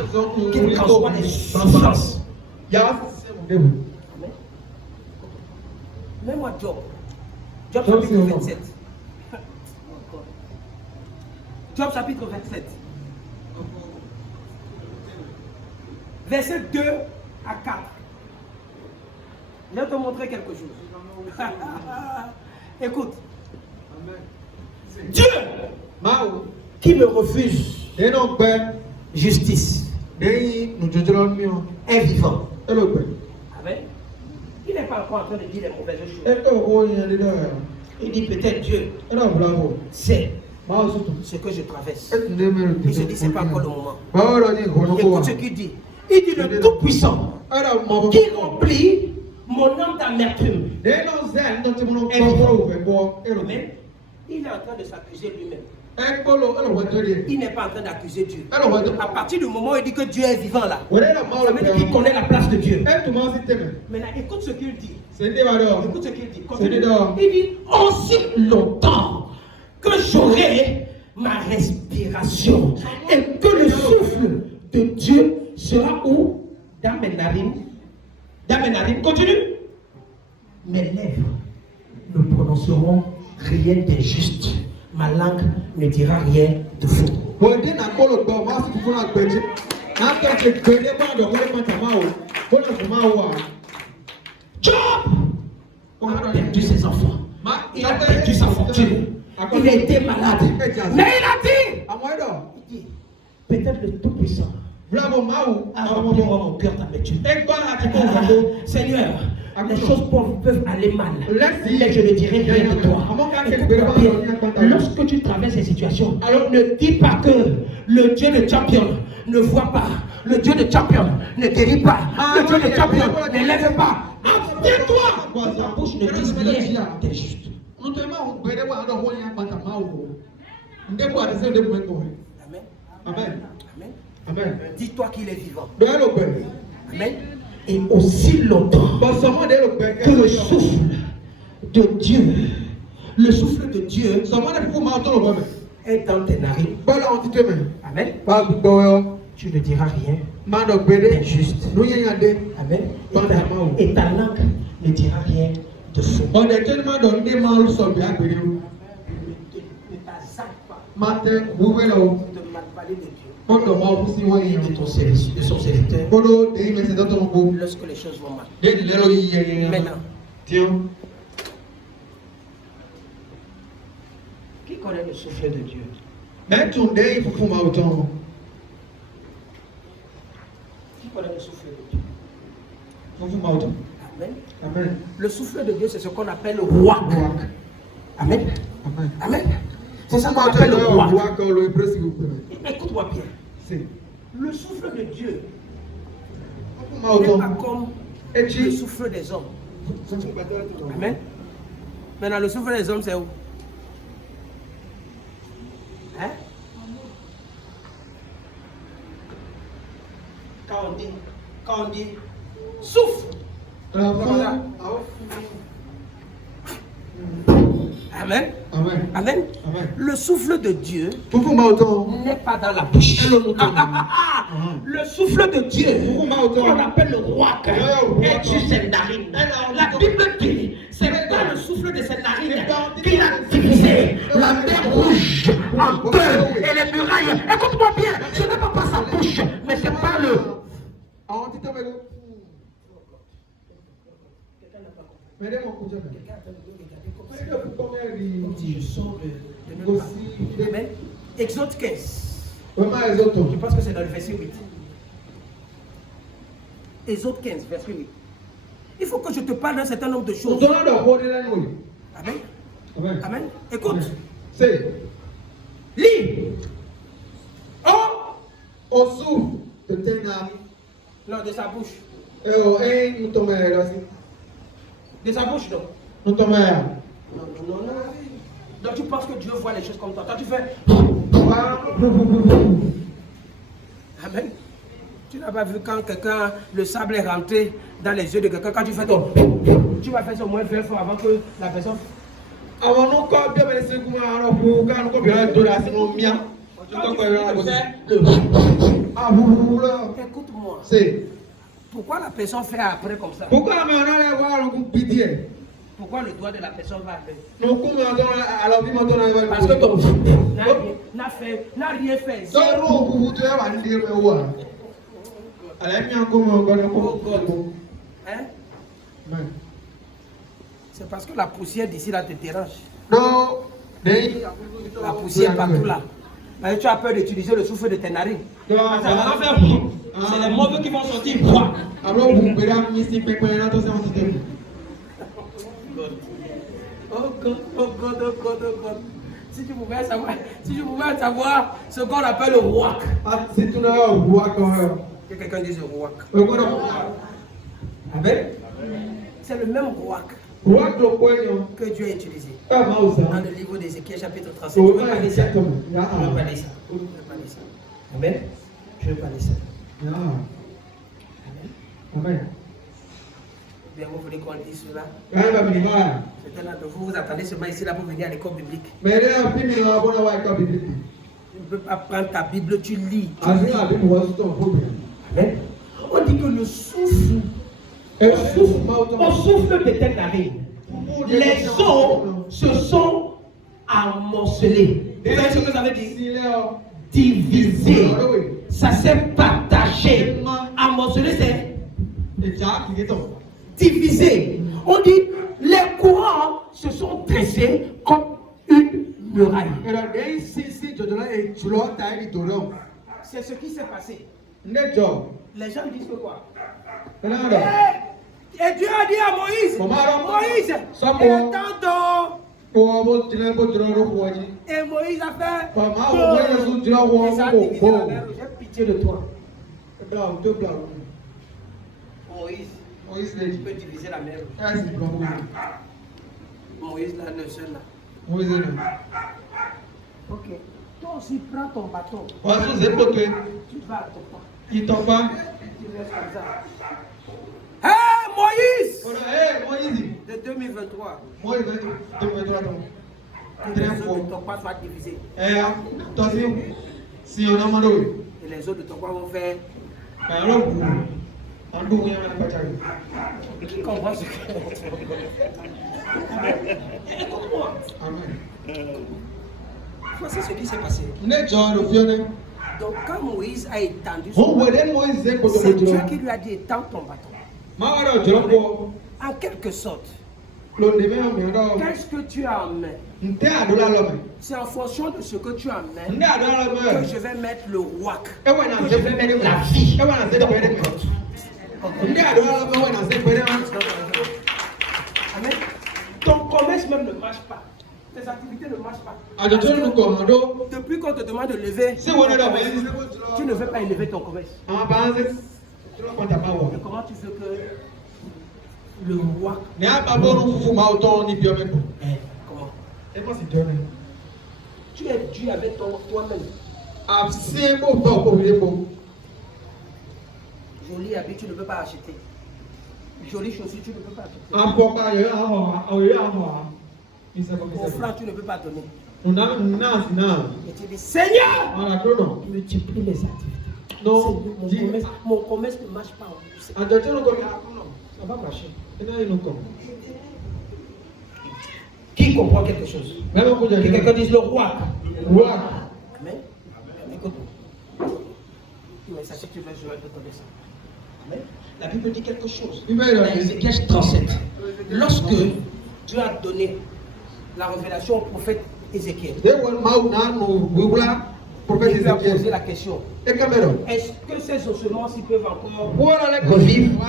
Quelles qu'en soient les souffrances. Amen. Mets-moi Job. Job chapitre 27. Job chapitre 27. Verset 2 à 4. Je vais te montrer quelque chose. Écoute. Dieu qui me refuse justice est vivant. Amen. Il n'est pas encore en train de dire les mauvaises choses. Il dit peut-être Dieu c'est ce que je traverse. Il se dit c'est pas encore le moment. Écoute ce qu'il dit. Il dit le Tout-Puissant qui remplit mon âme d'amertume. Amen. Il est en train de s'accuser lui-même. Il n'est pas en train d'accuser Dieu. À partir du moment où il dit que Dieu est vivant là, ça veut dire qu'il connaît la place de Dieu. Maintenant, écoute ce qu'il dit. Écoute ce qu'il dit. Continue. Il dit aussi longtemps que j'aurai ma respiration et que le souffle de Dieu sera où? Dans mes narines. Dans mes narines. Continue. Mes lèvres ne prononceront rien d'injuste. Ma langue ne dira rien de faux. Job a perdu ses enfants. Il a perdu sa fortune. Il a été malade. Mais il a dit, peut-être le Tout-Puissant a rempli mon cœur d'amertume. Seigneur, les choses peuvent aller mal. Mais je ne dirai rien de toi. Écoute-moi bien. Lorsque tu traverses ces situations, alors ne dis pas que le Dieu de champion ne voit pas. Le Dieu de champion ne guérit pas. Le Dieu de champion ne lève pas. Abstiens-toi. Ta bouche ne dit rien. T'es juste. Amen. Amen. Amen. Dis-toi qu'il est vivant. Amen. Amen. Et aussi longtemps que le souffle de Dieu, est dans tes narines. Amen. Tu ne diras rien. T'es juste. Amen. Et ta langue ne dira rien de faux. Ne t'azarde pas de mal parler de Dieu. Et de ton service, de son serviteur, lorsque les choses vont mal. Maintenant, qui connaît le souffle de Dieu? Qui connaît le souffle de Dieu? Amen. Amen. Le souffle de Dieu, c'est ce qu'on appelle le roi. Amen. Amen. Amen. C'est ça qu'on appelle le roi. Écoute-moi bien. Le souffle de Dieu n'est pas comme le souffle des hommes. Amen. Maintenant, le souffle des hommes, c'est où? Hein? Quand on dit souffle. Amen. Amen. Amen. Amen. Le souffle de Dieu n'est pas dans la bouche. Le souffle de Dieu, on appelle le roi, est sur ses narines. La Bible dit, c'est dans le souffle de ses narines qu'il a divisé la mer rouge en deux et les murailles. Écoute-moi bien, ce n'est pas par sa bouche, mais c'est par le... Je sors de notre Amen. Exode 15. Je pense que c'est dans le verset 8. Exode 15, verset 8. Il faut que je te parle d'un certain nombre de choses. Amen. Amen. Amen. Écoute. C'est. Lis. Oh, au souffle de tes narines. Non, de sa bouche. De sa bouche, non. Non. Donc tu penses que Dieu voit les choses comme toi. Toi tu fais. Amen. Tu n'as pas vu quand quelqu'un, le sable est rentré dans les yeux de quelqu'un, quand tu fais ton. Tu vas faire ça au moins 20 fois avant que la personne. Écoute-moi. Pourquoi la personne fait après comme ça? Pourquoi le doigt de la personne va après? Parce que ton n'a rien fait. Hein? C'est parce que la poussière d'ici là te dérange. Non. La poussière partout là. Mais tu as peur d'utiliser le souffle de tes narines. C'est les mauvais qui vont sortir. Oh God. Si tu pouvais savoir ce qu'on appelle le roi. Que quelqu'un dise le roi. Amen. C'est le même roi que Dieu a utilisé. Dans le livre d'Ézéchiel, chapitre 37. Je veux parler ça. Amen. Je veux parler ça. Amen. Bien, vous voulez qu'on dise cela? Certains d'entre vous attendez seulement ici là pour venir à l'école biblique. Tu ne peux pas prendre ta Bible, tu lis. Amen. On dit que le souffle, au souffle de tes narines, les eaux se sont amoncelées. Vous savez ce que ça veut dire? Divisé. Ça s'est partagé. Amoncelé, c'est divisé. On dit les courants se sont dressés comme une muraille. C'est ce qui s'est passé. Les gens disent que quoi? Et Dieu a dit à Moïse, Moïse, étends et Moïse a fait. Et ça a divisé la mer. J'ai pitié de toi. Moïse peut diviser la mer. Moïse là, le seul là. Ok. Toi aussi, prends ton bâton. Tu vas à ton pas. Tu laisses comme ça. Moïse! De 2023. Les autres de ton pas vont diviser. Et les autres de ton pas vont faire. Qui comprend ce que voici ce qui s'est passé. Donc quand Moïse a étendu son bâton, c'est Dieu qui lui a dit étends ton bâton. En quelque sorte, qu'est-ce que tu as en main? C'est en fonction de ce que tu as en main que je vais mettre le roi. Je vais mettre la vie. Amen. Ton commerce même ne marche pas. Tes activités ne marchent pas. Depuis qu'on te demande de lever, tu ne veux pas élever ton commerce. Et comment tu veux que le roi... Comment? Tu es dû avec toi-même. Jolie habit, tu ne peux pas acheter. Jolie chaussure, tu ne peux pas acheter. Offrande, tu ne peux pas donner. Et tu dis, Seigneur, multiplie les activités. Non, mon commerce ne marche pas. Ça va marcher. Qui comprend quelque chose? Que quelqu'un dise le roi. Amen. Écoute-moi. Mais ça, si tu veux, je vais te donner ça. Amen. La Bible dit quelque chose. Dans Ézéchiel 37. Lorsque Dieu a donné la révélation au prophète Ézéchiel, il lui a posé la question. Est-ce que ces ossements s'ils peuvent encore revivre?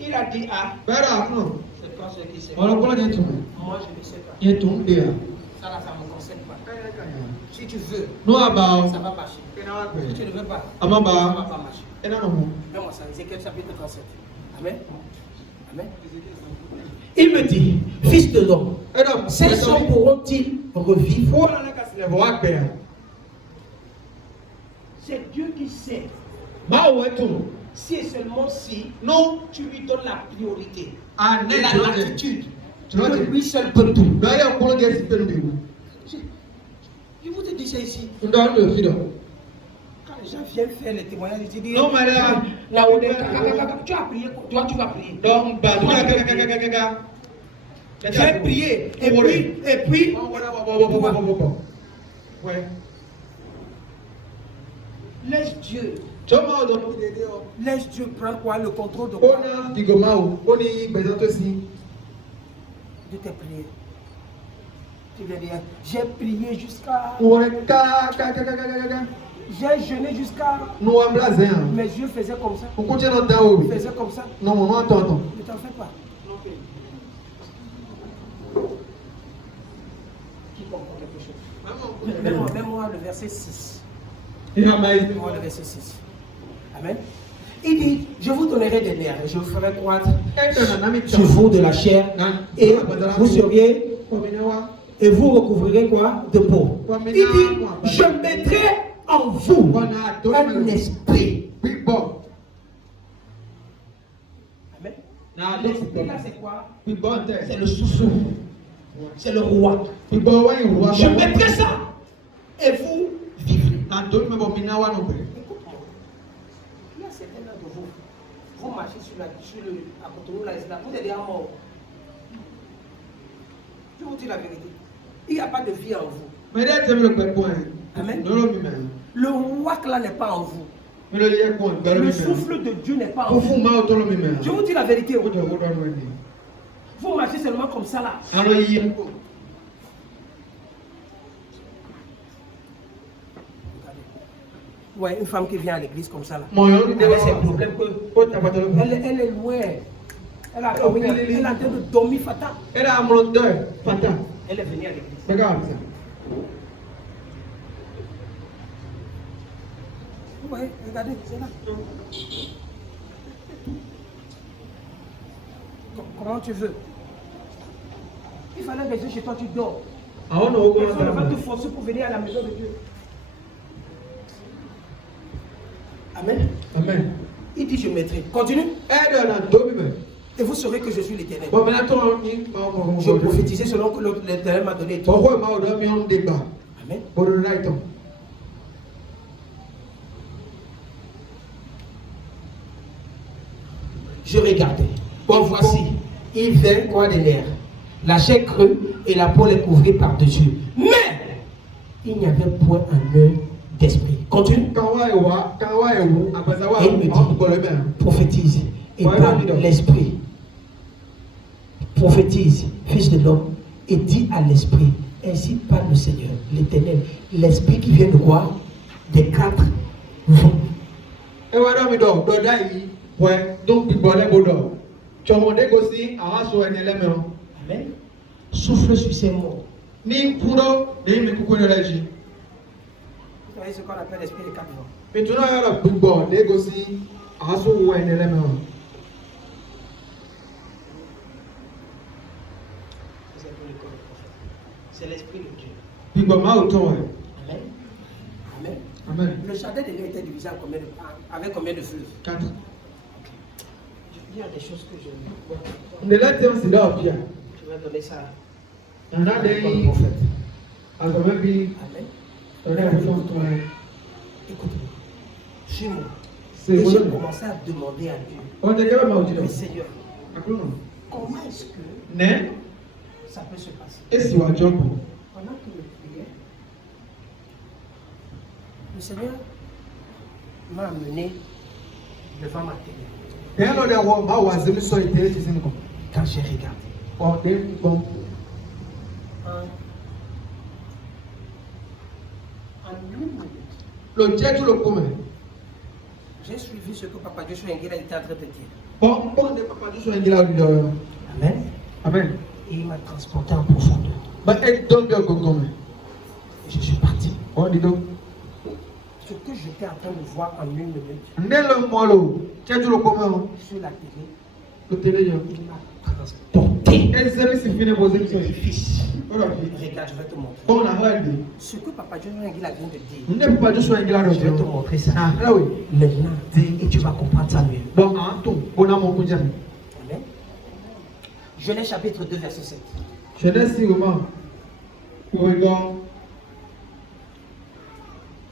Il a dit c'est pas ce qui s'est passé. Moi je ne sais pas. Ça là, ça ne me concerne pas. Si tu veux, ça va marcher. Si tu ne veux pas, ça ne va pas marcher. Fais-moi ça, Ézéchiel chapitre 37. Amen. Amen. Il me dit, fils de l'homme, ces gens pourront-ils revivre? C'est Dieu qui sait. Si et seulement si tu lui donnes la priorité, la latitude, que lui seul peut tout. Je vous te dis ça ici. Quand les gens viennent faire les témoignages, ils disent non, mais là où tu as prié, toi tu vas prier. J'ai prié, et puis. Laisse Dieu. Laisse Dieu prendre quoi? Le contrôle de quoi? De tes prières. Tu viens dire, j'ai prié jusqu'à. J'ai jeûné jusqu'à. Mes yeux faisaient comme ça. Ils faisaient comme ça. Non, ne t'en fais pas. Qui comprend quelque chose? Mets-moi le verset 6. Mets-moi le verset 6. Amen. Il dit, je vous donnerai des nerfs et je vous ferai croître sur vous de la chair et vous seriez et vous recouvrirez quoi? De peau. Il dit, je mettrai en vous un esprit. Amen. L'esprit là c'est quoi? C'est le souffle. C'est le roi. Je mettrai ça et vous vivrez. Vous marchez sur à Cotonou, là, vous êtes déjà mort. Je vous dis la vérité. Il n'y a pas de vie en vous. Amen. Le roi là n'est pas en vous. Le souffle de Dieu n'est pas en vous. Je vous dis la vérité. Vous marchez seulement comme ça là. Ouais, une femme qui vient à l'église comme ça là. Elle a ses problèmes elle est loin. Elle est en train de dormir fatal. Elle a un rondeur, fatal. Elle est venue à l'église. Regarde ça. Oui, regardez, c'est là. Comment tu veux? Il fallait rester chez toi, tu dors. Ah, on a au Personne ne va te forcer pour venir à la maison de Dieu. Amen. Amen. Il dit je mettrai. Continue. Et vous saurez que je suis l'Éternel. Je prophétisais selon que l'Éternel m'a donné. Amen. Je regardais. Bon, voici. Il vint quoi des nerfs. La chair creux et la peau est couvrie par-dessus. Mais il n'y avait point un œil d'esprit. Continue. Et il me dit, prophétise et parle l'esprit. Prophétise, fils de l'homme, et dis à l'esprit, ainsi parle le Seigneur, l'Éternel, l'esprit qui vient de quoi? Des quatre vents. Amen. Souffle sur ces mots. Vous voyez ce qu'on appelle l'esprit des quatre vents. C'est l'esprit de Dieu. Amen. Amen. Amen. Le jardin de Dieu était divisé en combien de parts? Avec combien de fleuves? 4. Il y a des choses que je On est là, c'est là, Pierre. je vais donner ça On a au des. prophète. Amen. Amen. Écoute-moi. Suis-moi. C'est Et j'ai bon. commencé à demander à Dieu. On est là, Mais Seigneur, comment est-ce que Ne? ça peut se passer? Et si on joue? Pendant que je priais, le Seigneur m'a amené devant ma télé. Quand j'ai regardé, en une minute, j'ai suivi ce que Papa Joshua Nguila était en train de dire. Amen. Amen. Et il m'a transporté en profondeur. Et je suis parti. Ce que j'étais en train de voir en une minute sur la télé, il m'a transporté. Fils, regarde, je vais te montrer. Ce que Papa Joshua Nguila vient de dire, je vais te montrer ça. Maintenant, et tu vas comprendre ça mieux. Amen. Genèse chapitre 2, verset 7.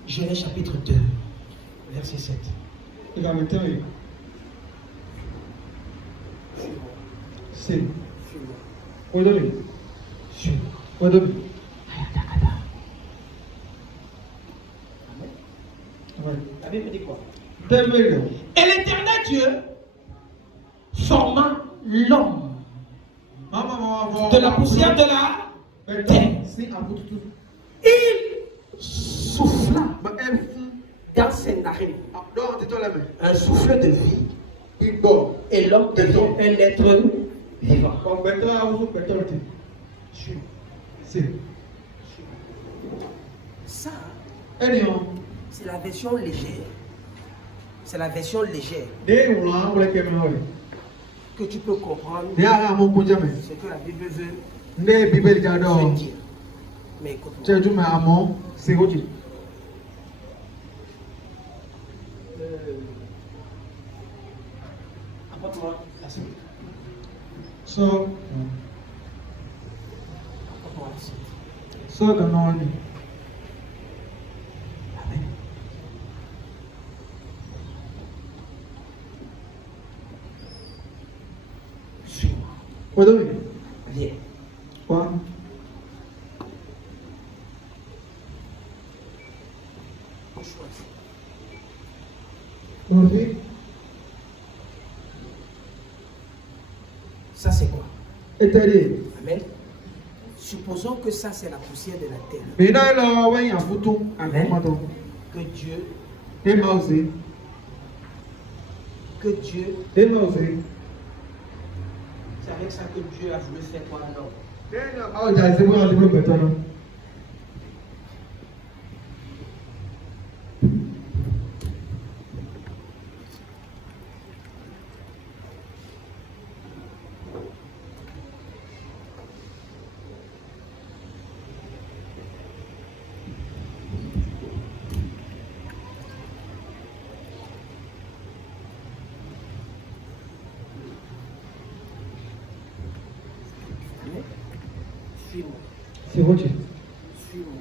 Genèse chapitre 2, verset 7. Suis-moi. Suis-moi. Amen. La Bible dit quoi? Et l'Éternel Dieu forma l'homme de la poussière de la terre. Il souffla dans ses narines un souffle de vie. Et l'homme devient un être vivant. Ça, c'est la version légère. C'est la version légère que tu peux comprendre ce que la Bible veut dire. Mais écoute-moi. Apporte-moi la suite. Apporte-moi la suite. Amen. Suis-moi. Viens. Ça c'est quoi? Amen. Supposons que ça c'est la poussière de la terre. Amen. Que Dieu C'est avec ça que Dieu a voulu faire toi l'homme. C'est vrai. Suis-moi.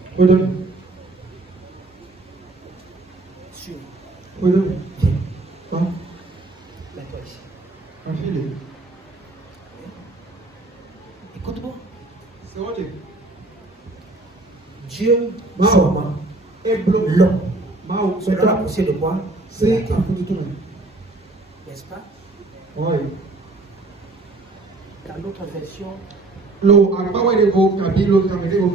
Suis-moi. Mets-toi ici. Écoute-moi. C'est vrai. Dieu forma l'homme. Selon la poussée de quoi? C'est N'est-ce pas? Oui. Dans l'autre version, L'eau, à part les veaux, Kabyle, l'eau, Kabyle, l'eau.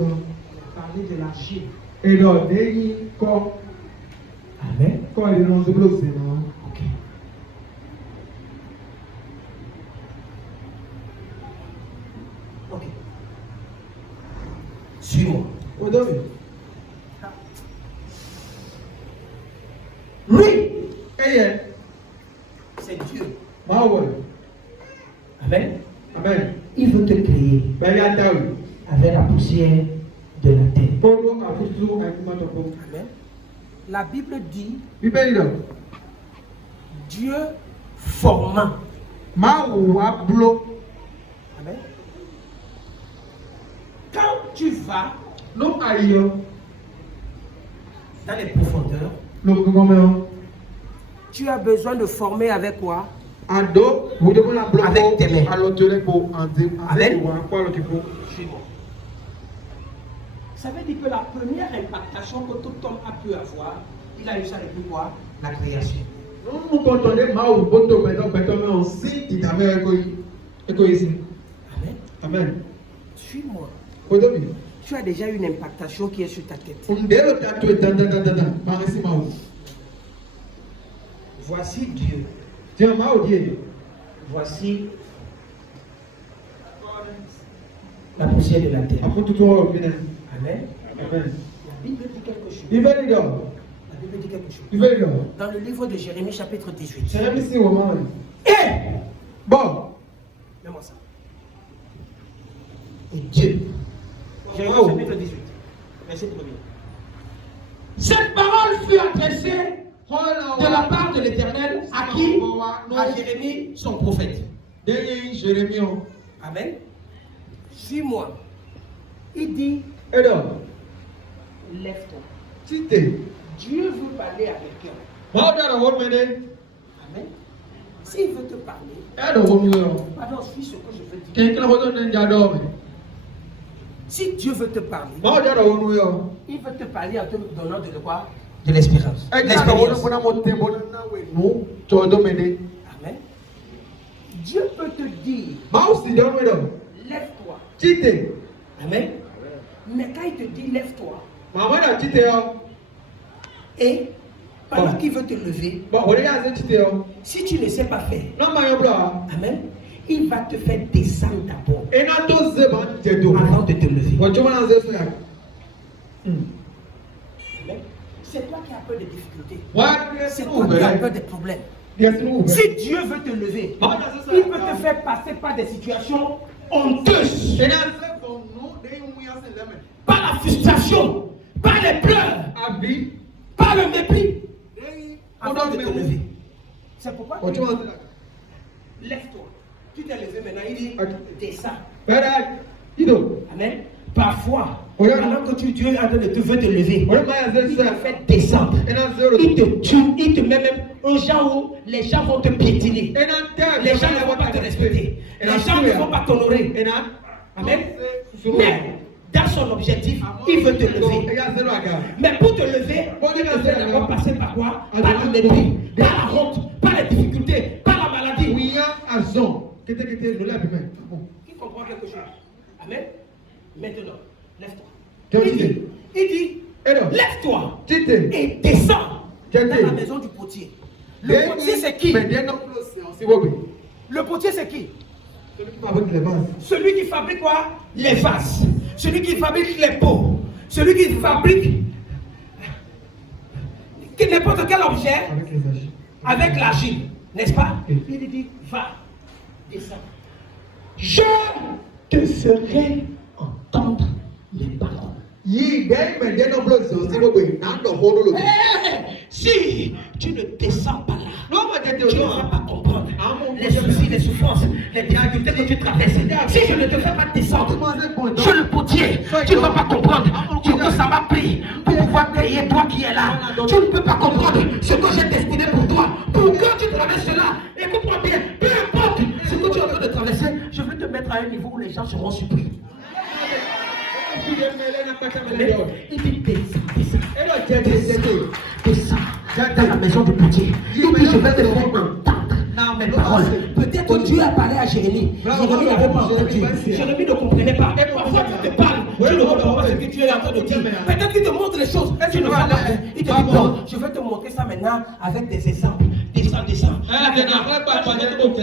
parler de l'argile. Et là, dès quand Amen. quand il est dans ce bloc, c'est non. Ok. Ok. Suis-moi. Oh, David. Lui, Eh, c'est Dieu. ma ouais. Amen. Amen. Il veut te créer Ben, il y a ta oui. avec la poussière de la terre. Pour nous, à vous toujours, avec moi, ton pauvre. Amen. La Bible dit Bible dit là. Dieu forma. Ma wa bloc. Amen. Quand tu vas Nous aïe. dans les profondeurs, Nous comment? tu as besoin de former avec quoi? Ado, vous devez la bloquer. Avec tes mains. À l'autre pour en dire. Amen. Quoi l'autre pour? Suis-moi. Ça veut dire que la première impactation que tout homme a pu avoir, il a eu ça depuis quoi? La création. Nous comprenons ma ou boto béton mais on sait qu'il t'avait ici. Amen. Amen. Suis-moi. Oh, David. Tu as déjà une impactation qui est sur ta tête. On dès le tatoué, par ici, ma ou. Voici Dieu. Tiens, ma ou Dieu. Voici la poussière de la terre. Après tout, on va venir. Amen. Amen. La Bible dit quelque chose. Il va dire. La Bible dit quelque chose. Il va dire. Dans le livre de Jérémie, chapitre 18. C'est même ici, au moment. Et, Bon. mets-moi ça. Et Dieu. Jérémie, Oh. chapitre 18. Verset 1er. Cette parole fut adressée de la part de l'Éternel à qui? À Jérémie, son prophète. Dernier Jérémie. Amen. Suis-moi. Il dit, Et donc, lève-toi. cité. Dieu veut parler à quelqu'un. Ma ou dans le rôle mené. Amen. S'il veut te parler, Et le rôle mené. pardon, suis ce que je veux dire. Quelqu'un rôle mené, j'adore. Si Dieu veut te parler, Ma ou dans le rôle mené. il veut te parler en te donnant de quoi? De l'espérance. L'expérience. Nous, tu vas demander. Amen. Dieu peut te dire, Ma ou si dans le lève-toi. cité. Amen. Mais quand il te dit lève-toi, Maman a cité. et pendant qu'il veut te lever, Bon, on est à cette cité. si tu ne sais pas faire, Non, ma blanc. amen, il va te faire descendre d'abord Et n'a tous ces bandes de dos. avant de te lever. Tu vas dans ce frère. Amen. C'est toi qui as peur des difficultés. Ouais, C'est toi qui as peur des problèmes. Bien sûr. Si Dieu veut te lever, il peut te faire passer par des situations honteuses, Et dans ce bon nom, des mouillants c'est la main. par la frustration, par les pleurs, Abi. par le mépris, On avant de doit te me lever. C'est pourquoi On tu va lève-toi. Tu t'es levé maintenant, il dit descends. Père, Ido. Amen. Parfois, Oui. pendant que Dieu est en train de te veut te lever, On est à il te ça. fait descendre. Et dans zéro. Il te tue, il te met même un genre où les gens vont te piétiner. Et dans terre. Les gens ne vont pas te respecter. Les gens ne vont pas t'honorer. Et dans. Amen. Mais dans son objectif, il veut te lever. Et dans zéro à gare. Mais pour te lever, il te fait d'abord passer par quoi? Par le mépris, par la honte, par les difficultés, par la maladie. Oui, à zone. Qu'est-ce que tu as fait? Qui comprend quelque chose? Amen. Maintenant, lève-toi. Qu'est-ce que Il dit, Et non. lève-toi Tite. et descends Qu'est-ce dans que la maison du potier. Le potier, c'est qui? Mais bien non, c'est aussi beau. Le potier, c'est qui? Celui qui fabrique les vases. Celui qui fabrique quoi? Les vases. Celui qui fabrique les pots. Celui qui fabrique n'importe quel objet avec l'argile. N'est-ce pas? Il dit, va, descends. Je te ferai entendre les paroles. Si tu ne descends pas là, tu ne vas pas comprendre les soucis, les souffrances, les difficultés que tu traverses. Si je ne te fais pas descendre, je le potier, tu ne vas pas comprendre ce que ça m'a pris pour pouvoir créer toi qui es là. Tu ne peux pas comprendre ce que j'ai destiné pour toi. Pour que tu traverses cela, écoute-moi bien, peu importe ce que tu es en train de traverser, je vais te mettre à un niveau où les gens seront surpris. Il dit descends dans la maison du potier. Il dit je vais te faire entendre mes paroles. Peut-être que Dieu a parlé à Jérémie. Jérémie n'avait pas entendu. Jérémie ne comprenait pas. Et parfois tu te parles, tu ne comprends pas ce que tu es en train de dire. Peut-être qu'il te montre les choses. Tu ne vas pas. Il te dit bon, je vais te montrer ça maintenant avec des exemples. Descends. Fais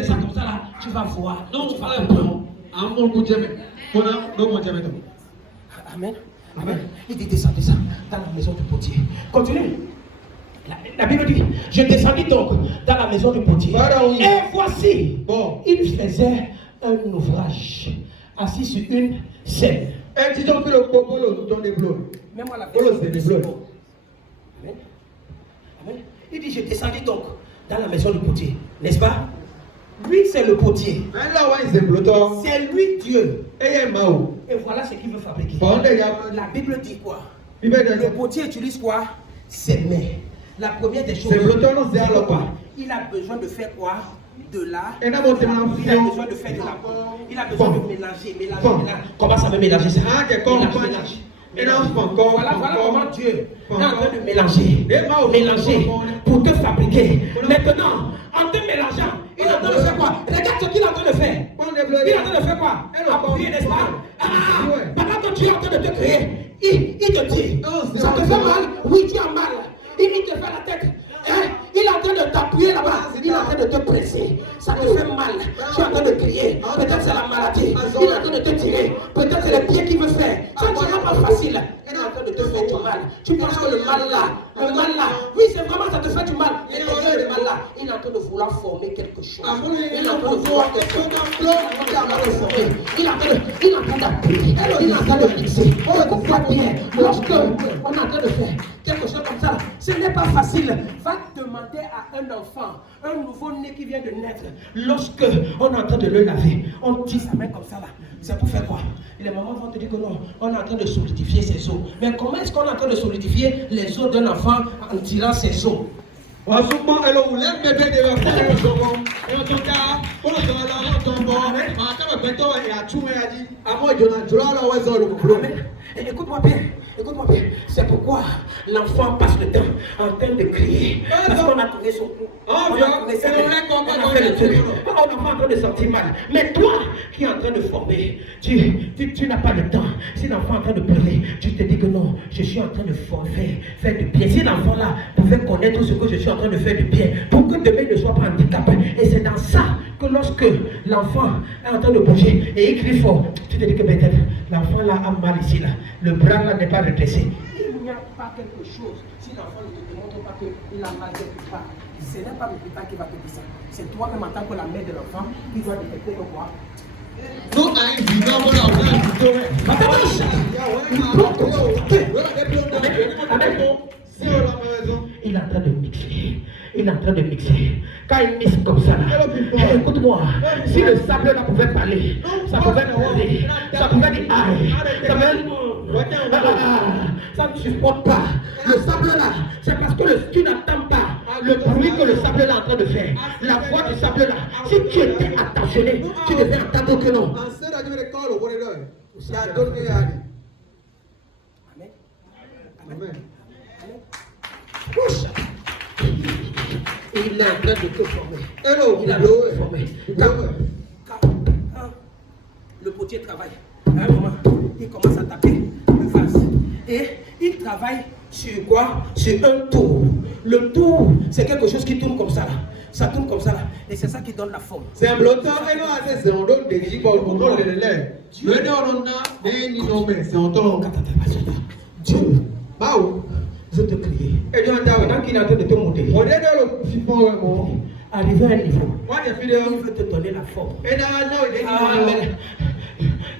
ça comme ça là. Tu vas voir. Non, tu vas comprendre. Amen. Amen. Il dit descends dans la maison du potier. Continue. La Bible dit, je descendis donc dans la maison du potier. Et voici, il faisait un ouvrage assis sur une scène. Même moi la Bible. Amen. Amen. Il dit, je descendis donc dans la maison du potier. N'est-ce pas? Lui, c'est le potier. C'est lui Dieu. Et voilà ce qu'il veut fabriquer. La Bible dit quoi? Le potier utilise quoi? Ses mains. La première des choses, c'est quoi? Il a besoin de faire quoi? De la. Il a besoin de faire de la. Il a besoin de mélanger. Comment ça veut mélanger ça? Voilà comment Dieu est en train de mélanger pour te fabriquer. Maintenant, en te mélangeant, il est en train de faire quoi? Regarde ce qu'il est en train de faire. Il est en train de faire quoi? Appuyer, n'est-ce pas? Pendant que tu es en train de te créer, il te dit, ça te fait mal? Oui, tu as mal. Il te fait la tête. Il est en train de t'appuyer là-bas. Il est en train de te presser. Ça te fait mal. Tu es en train de crier. Peut-être c'est la maladie. Il est en train de te tirer. Peut-être c'est le pied qui veut faire. Ça ne sera pas facile. Il est en train de te faire du mal. Tu penses que le mal là, oui, c'est vraiment ça te fait du mal. Mais derrière le mal là, il est en train de vouloir former quelque chose. Il est en train de vouloir quelque chose. Il est en train de former. Il est en train d'appuyer. Il est en train de fixer. Écoute-moi bien. Lorsque on est en train de faire quelque chose comme ça, ce n'est pas facile. Va demander à un enfant, un nouveau-né qui vient de naître, lorsque on est en train de le laver, on tire sa main comme ça là. C'est pour faire quoi? Et les mamans vont te dire que non, on est en train de solidifier ses os. Mais comment est-ce qu'on est en train de solidifier les os d'un enfant en tirant ses os? Écoute-moi bien. C'est pourquoi l'enfant passe le temps en train de crier. Parce qu'on a tourné son cou. On a fait le truc. On est en train de sentir mal. Mais toi qui es en train de former, tu n'as pas le temps. Si l'enfant est en train de pleurer, tu te dis que non, je suis en train de faire du bien. Si l'enfant là pouvait connaître ce que je suis en train de faire du bien, pour que demain il ne soit pas handicapé. Et c'est dans ça que lorsque l'enfant est en train de bouger et il crie fort, tu te dis que peut-être l'enfant là a mal ici là. Le bras là n'est pas redressé. Il n'y a pas quelque chose. Si l'enfant ne te démontre pas qu'il a mal quelque part, ce n'est pas le putain qui va te dire ça. C'est toi-même en tant que la mère de l'enfant qui doit détecter le quoi. Il est en train de mixer. Quand il mixe comme ça là, écoute-moi, si le sable là pouvait parler, ça pouvait parler, ça pouvait dire aïe, ça ne supporte pas. Le sable là, c'est parce que tu n'entends pas le bruit que le sable là est en train de faire. La voix du sable là, si tu étais attentionné, tu devais entendre que non. Amen. Il est en train de te former. Il est en train de te former. Quand le potier travaille, à un moment, il commence à taper le vase. Et il travaille sur quoi? Sur un tour. Le tour, c'est quelque chose qui tourne comme ça là. Ça tourne comme ça là. Et c'est ça qui donne la forme. C'est un blotteur, mais non, c'est un autre défi pour le nom de l'élève. Dieu, c'est un ton. Dieu, Bao, je te prie. et Dieu, Pendant qu'il est en train de te monter, on est dans le fipon, arrivé à un niveau, moi, j'ai fait il veut te donner la forme. et dans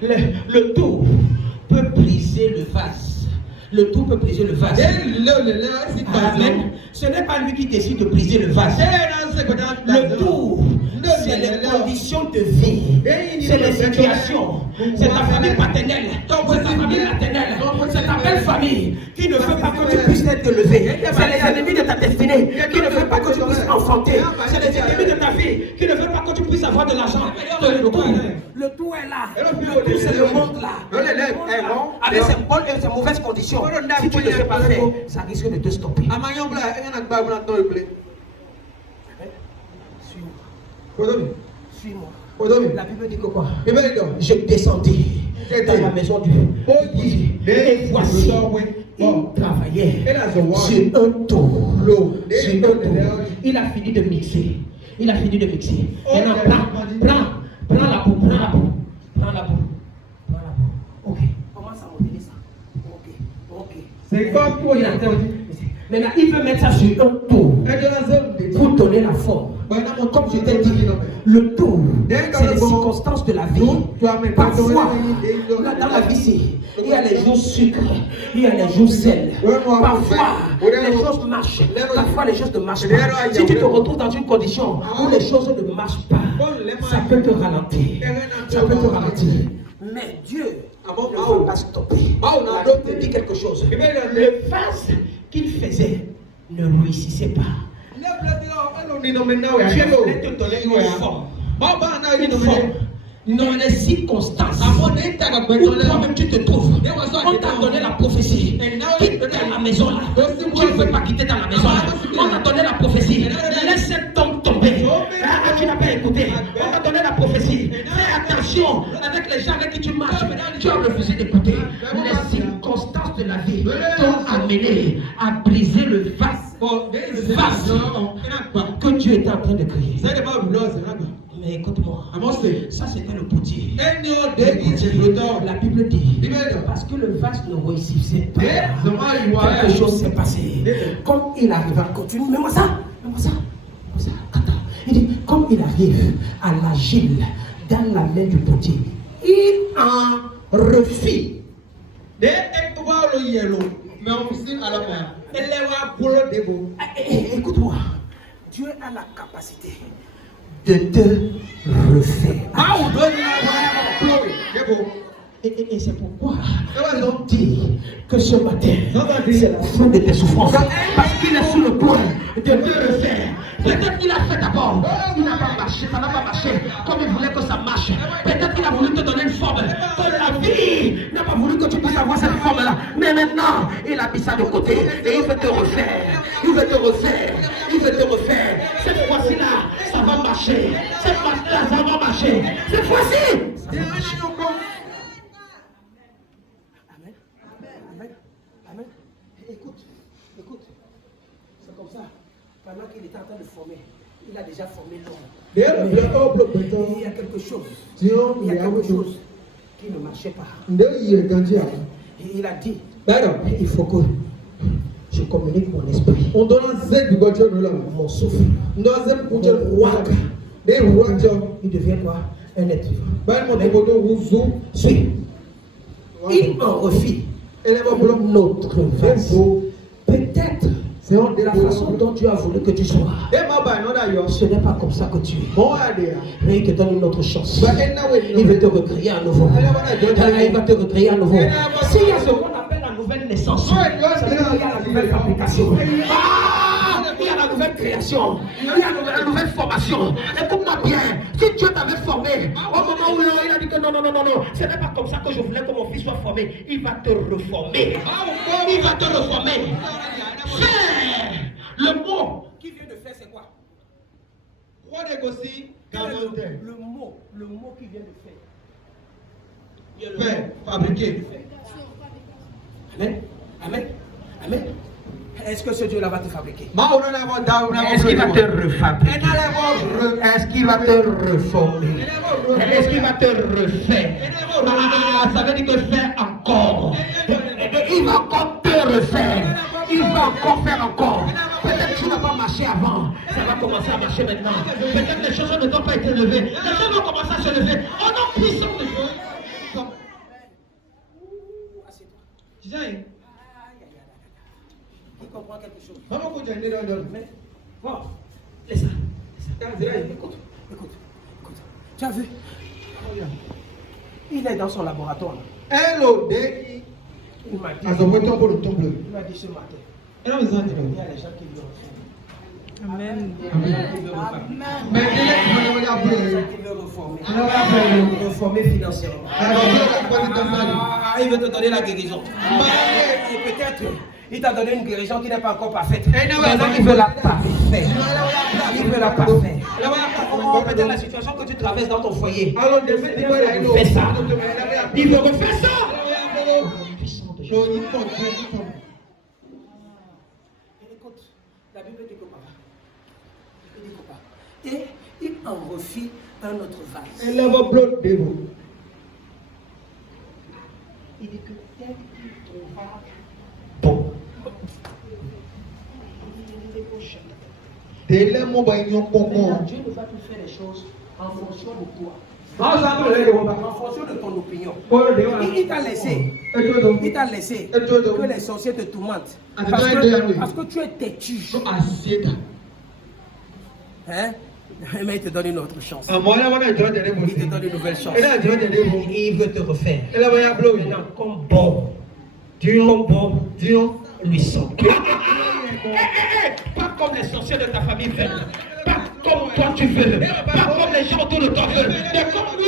le Le tout peut briser le vase. Le tout peut briser le vase. Amen. Ce n'est pas lui qui décide de briser le vase. Le tout, c'est les conditions de vie. C'est les situations. C'est ta famille paternelle. C'est ta famille maternelle. C'est ta belle famille qui ne veut pas que tu puisses être élevé. C'est les ennemis de ta destinée qui ne veulent pas que tu puisses enfanter. C'est les ennemis de ta vie qui ne veulent pas que tu puisses avoir de l'argent. Le tout est là. Le tout, c'est le monde là. Avec ses bonnes et ses mauvaises conditions. Si tu ne sais pas faire, ça risque de te stopper. Suis-moi. La Bible dit que quoi? Je descendis dans la maison du et voici, il travaillait sur un tour. Il a fini de mixer. Maintenant, prends la boue. Ok. Commence à monter ça. Ok. C'est quoi pour y attendre? Maintenant, il veut mettre ça sur un tour pour donner la forme. Comme je t'ai dit, le tour, c'est les circonstances de la vie. Parfois, dans la vie, il y a les jours sucres, il y a les jours sel. Parfois, les choses marchent. Parfois, les choses ne marchent pas. Si tu te retrouves dans une condition où les choses ne marchent pas, ça peut te ralentir. Mais Dieu ne va pas stopper. Alors, te dit quelque chose. Le vase qu'il faisait ne réussissait pas. Dieu voulait te donner une forme. Dans les circonstances où toi-même tu te trouves, on t'a donné la prophétie. Quitte la maison là. Tu ne veux pas quitter dans la maison là. On t'a donné la prophétie. Laisse cet homme tomber. Tu n'as pas écouté. On t'a donné la prophétie. Fais attention avec les gens avec qui tu marches. Tu as refusé d'écouter. Les circonstances de la vie t'ont amené à briser le vase que Dieu était en train de créer. Mais écoute-moi, ça c'était le potier. La Bible dit, parce que le vase ne réussissait pas, quelque chose s'est passé. Comme il arrive, continue, mets-moi ça. Il dit, comme il arrive à l'agile dans la main du potier, il en refit. Écoute-moi, Dieu a la capacité de te refaire. Et c'est pourquoi on dit que ce matin, c'est la fin de tes souffrances. Parce qu'il est sur le point de te refaire. Peut-être qu'il a fait d'abord, il n'a pas marché, ça n'a pas marché comme il voulait que ça marche. Peut-être qu'il a voulu te donner une forme. La vie n'a pas voulu que tu puisses avoir cette forme-là. Mais maintenant, il a mis ça de côté et il veut te refaire. Cette fois-ci-là, ça va marcher. Cette fois-ci-là, ça va marcher. Cette fois-ci, ça va marcher. Amen. Écoute. C'est comme ça. Pendant qu'il était en train de former, il a déjà formé l'homme. Il y a quelque chose. Il y a quelque chose qui ne marchait pas. Et il a dit, il faut que je communique mon esprit, mon souffle, mon roi. Il devient quoi? Un être vivant. Suis. Il en refit notre vase. Peut-être de la façon dont tu as voulu que tu sois, ce n'est pas comme ça que tu es. Mais il te donne une autre chance. Il veut te recréer à nouveau. Il va te recréer à nouveau. S'il y a ce qu'on appelle la nouvelle naissance, il y a la nouvelle fabrication. Il y a la nouvelle création. Il y a la nouvelle formation. Écoute-moi bien. Si Dieu t'avait formé, au moment où il a dit que non, ce n'est pas comme ça que je voulais que mon fils soit formé. Il va te reformer. Faire. Le mot qui vient de faire, c'est quoi? Le mot qui vient de faire. Fabriquer. Amen. Est-ce que ce Dieu-là va te fabriquer? Est-ce qu'il va te refabriquer? Est-ce qu'il va te reformer? Est-ce qu'il va te refaire? Ça veut dire que faire encore. Il va encore te refaire. Il va encore faire encore. Peut-être que tu n'as pas marché avant. Ça va commencer à marcher maintenant. Peut-être que les choses ne t'ont pas été levées. Les choses vont commencer à se lever. Au nom puissant de Dieu. Qui comprend quelque chose? Bon, laisse ça. Écoute. Tu as vu? Il est dans son laboratoire. Il m'a dit ce matin. Il y a les gens qui lui ont fait. Amen. Il veut reformer. Reformer financièrement. Il veut te donner la guérison. Et peut-être il t'a donné une guérison qui n'est pas encore parfaite. Maintenant, il veut la parfaire. Il veut la parfaire. Peut-être la situation que tu traverses dans ton foyer. Fais ça. Il veut refaire ça. Écoute, la Bible dit que papa. Et il en refit un autre vase. Il dit que dès qu'il trouvera bon. Dieu ne va plus faire les choses en fonction de toi. En fonction de ton opinion. Il t'a laissé que les sorciers te tourmentent. Parce que tu es têtu. Hein? Mais il te donne une autre chance. Il te donne une nouvelle chance. Il veut te refaire. Maintenant, comme bon, Dieu lui sort. Pas comme les sorciers de ta famille veulent. Pas comme toi tu veux. Pas comme les gens autour de toi veulent. Mais comme lui.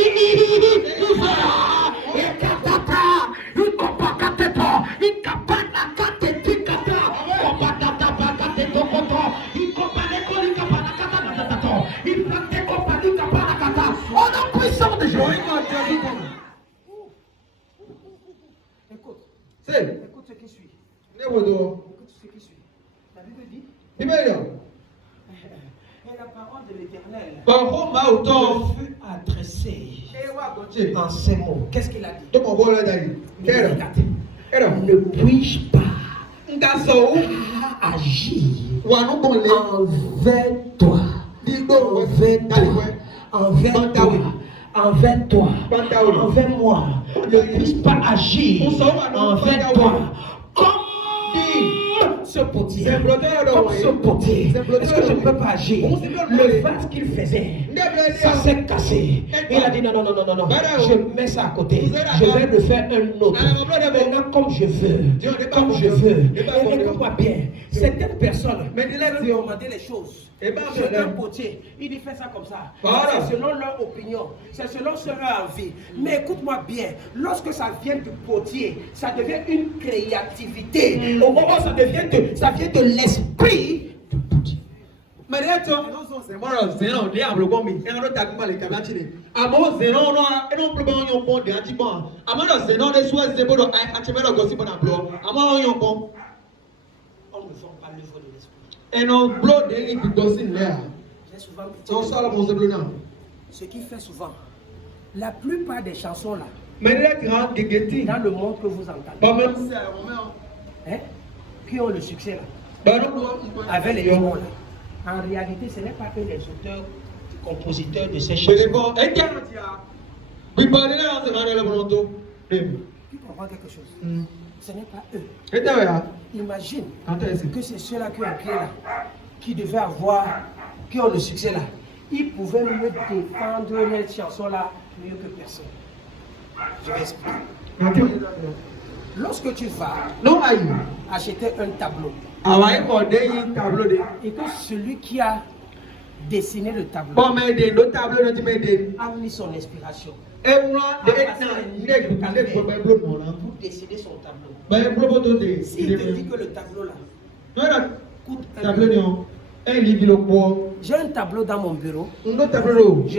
Écoute ce qui suit. La Bible dit. Et la parole de l'Éternel fut adressée en ces mots. Qu'est-ce qu'il a dit? Ne puis-je pas agir envers toi, envers moi? Ne puis-je pas agir envers toi comme ce potier? Comme ce potier. Est-ce que je ne peux pas agir? Le vase qu'il faisait, ça s'est cassé. Il a dit non. Je mets ça à côté. Je vais le faire un autre. Maintenant, comme je veux. Écoute-moi bien. Certaines personnes veulent demander les choses. C'est un potier. Il dit fais ça comme ça. C'est selon leur opinion. C'est selon leur envie. Mais écoute-moi bien. Lorsque ça vient du potier, ça devient une créativité. Au moment où ça vient de l'esprit du potier. On ne vend pas l'œuvre de l'esprit. Ce qui fait souvent, la plupart des chansons là, dans le monde que vous entendez, qui ont le succès là, avec les démons là, en réalité ce n'est pas eux les auteurs, les compositeurs de ces chansons. Tu comprends quelque chose? Ce n'est pas eux. Imagine que c'est ceux-là qui ont écrit là, qui devaient avoir, qui ont le succès là. Ils pouvaient mieux défendre les chansons là mieux que personne. Je vais expliquer. Lorsque tu vas acheter un tableau, et que celui qui a dessiné le tableau a mis son inspiration pour dessiner son tableau. S'il te dit que le tableau là coûte j'ai un tableau dans mon bureau. Je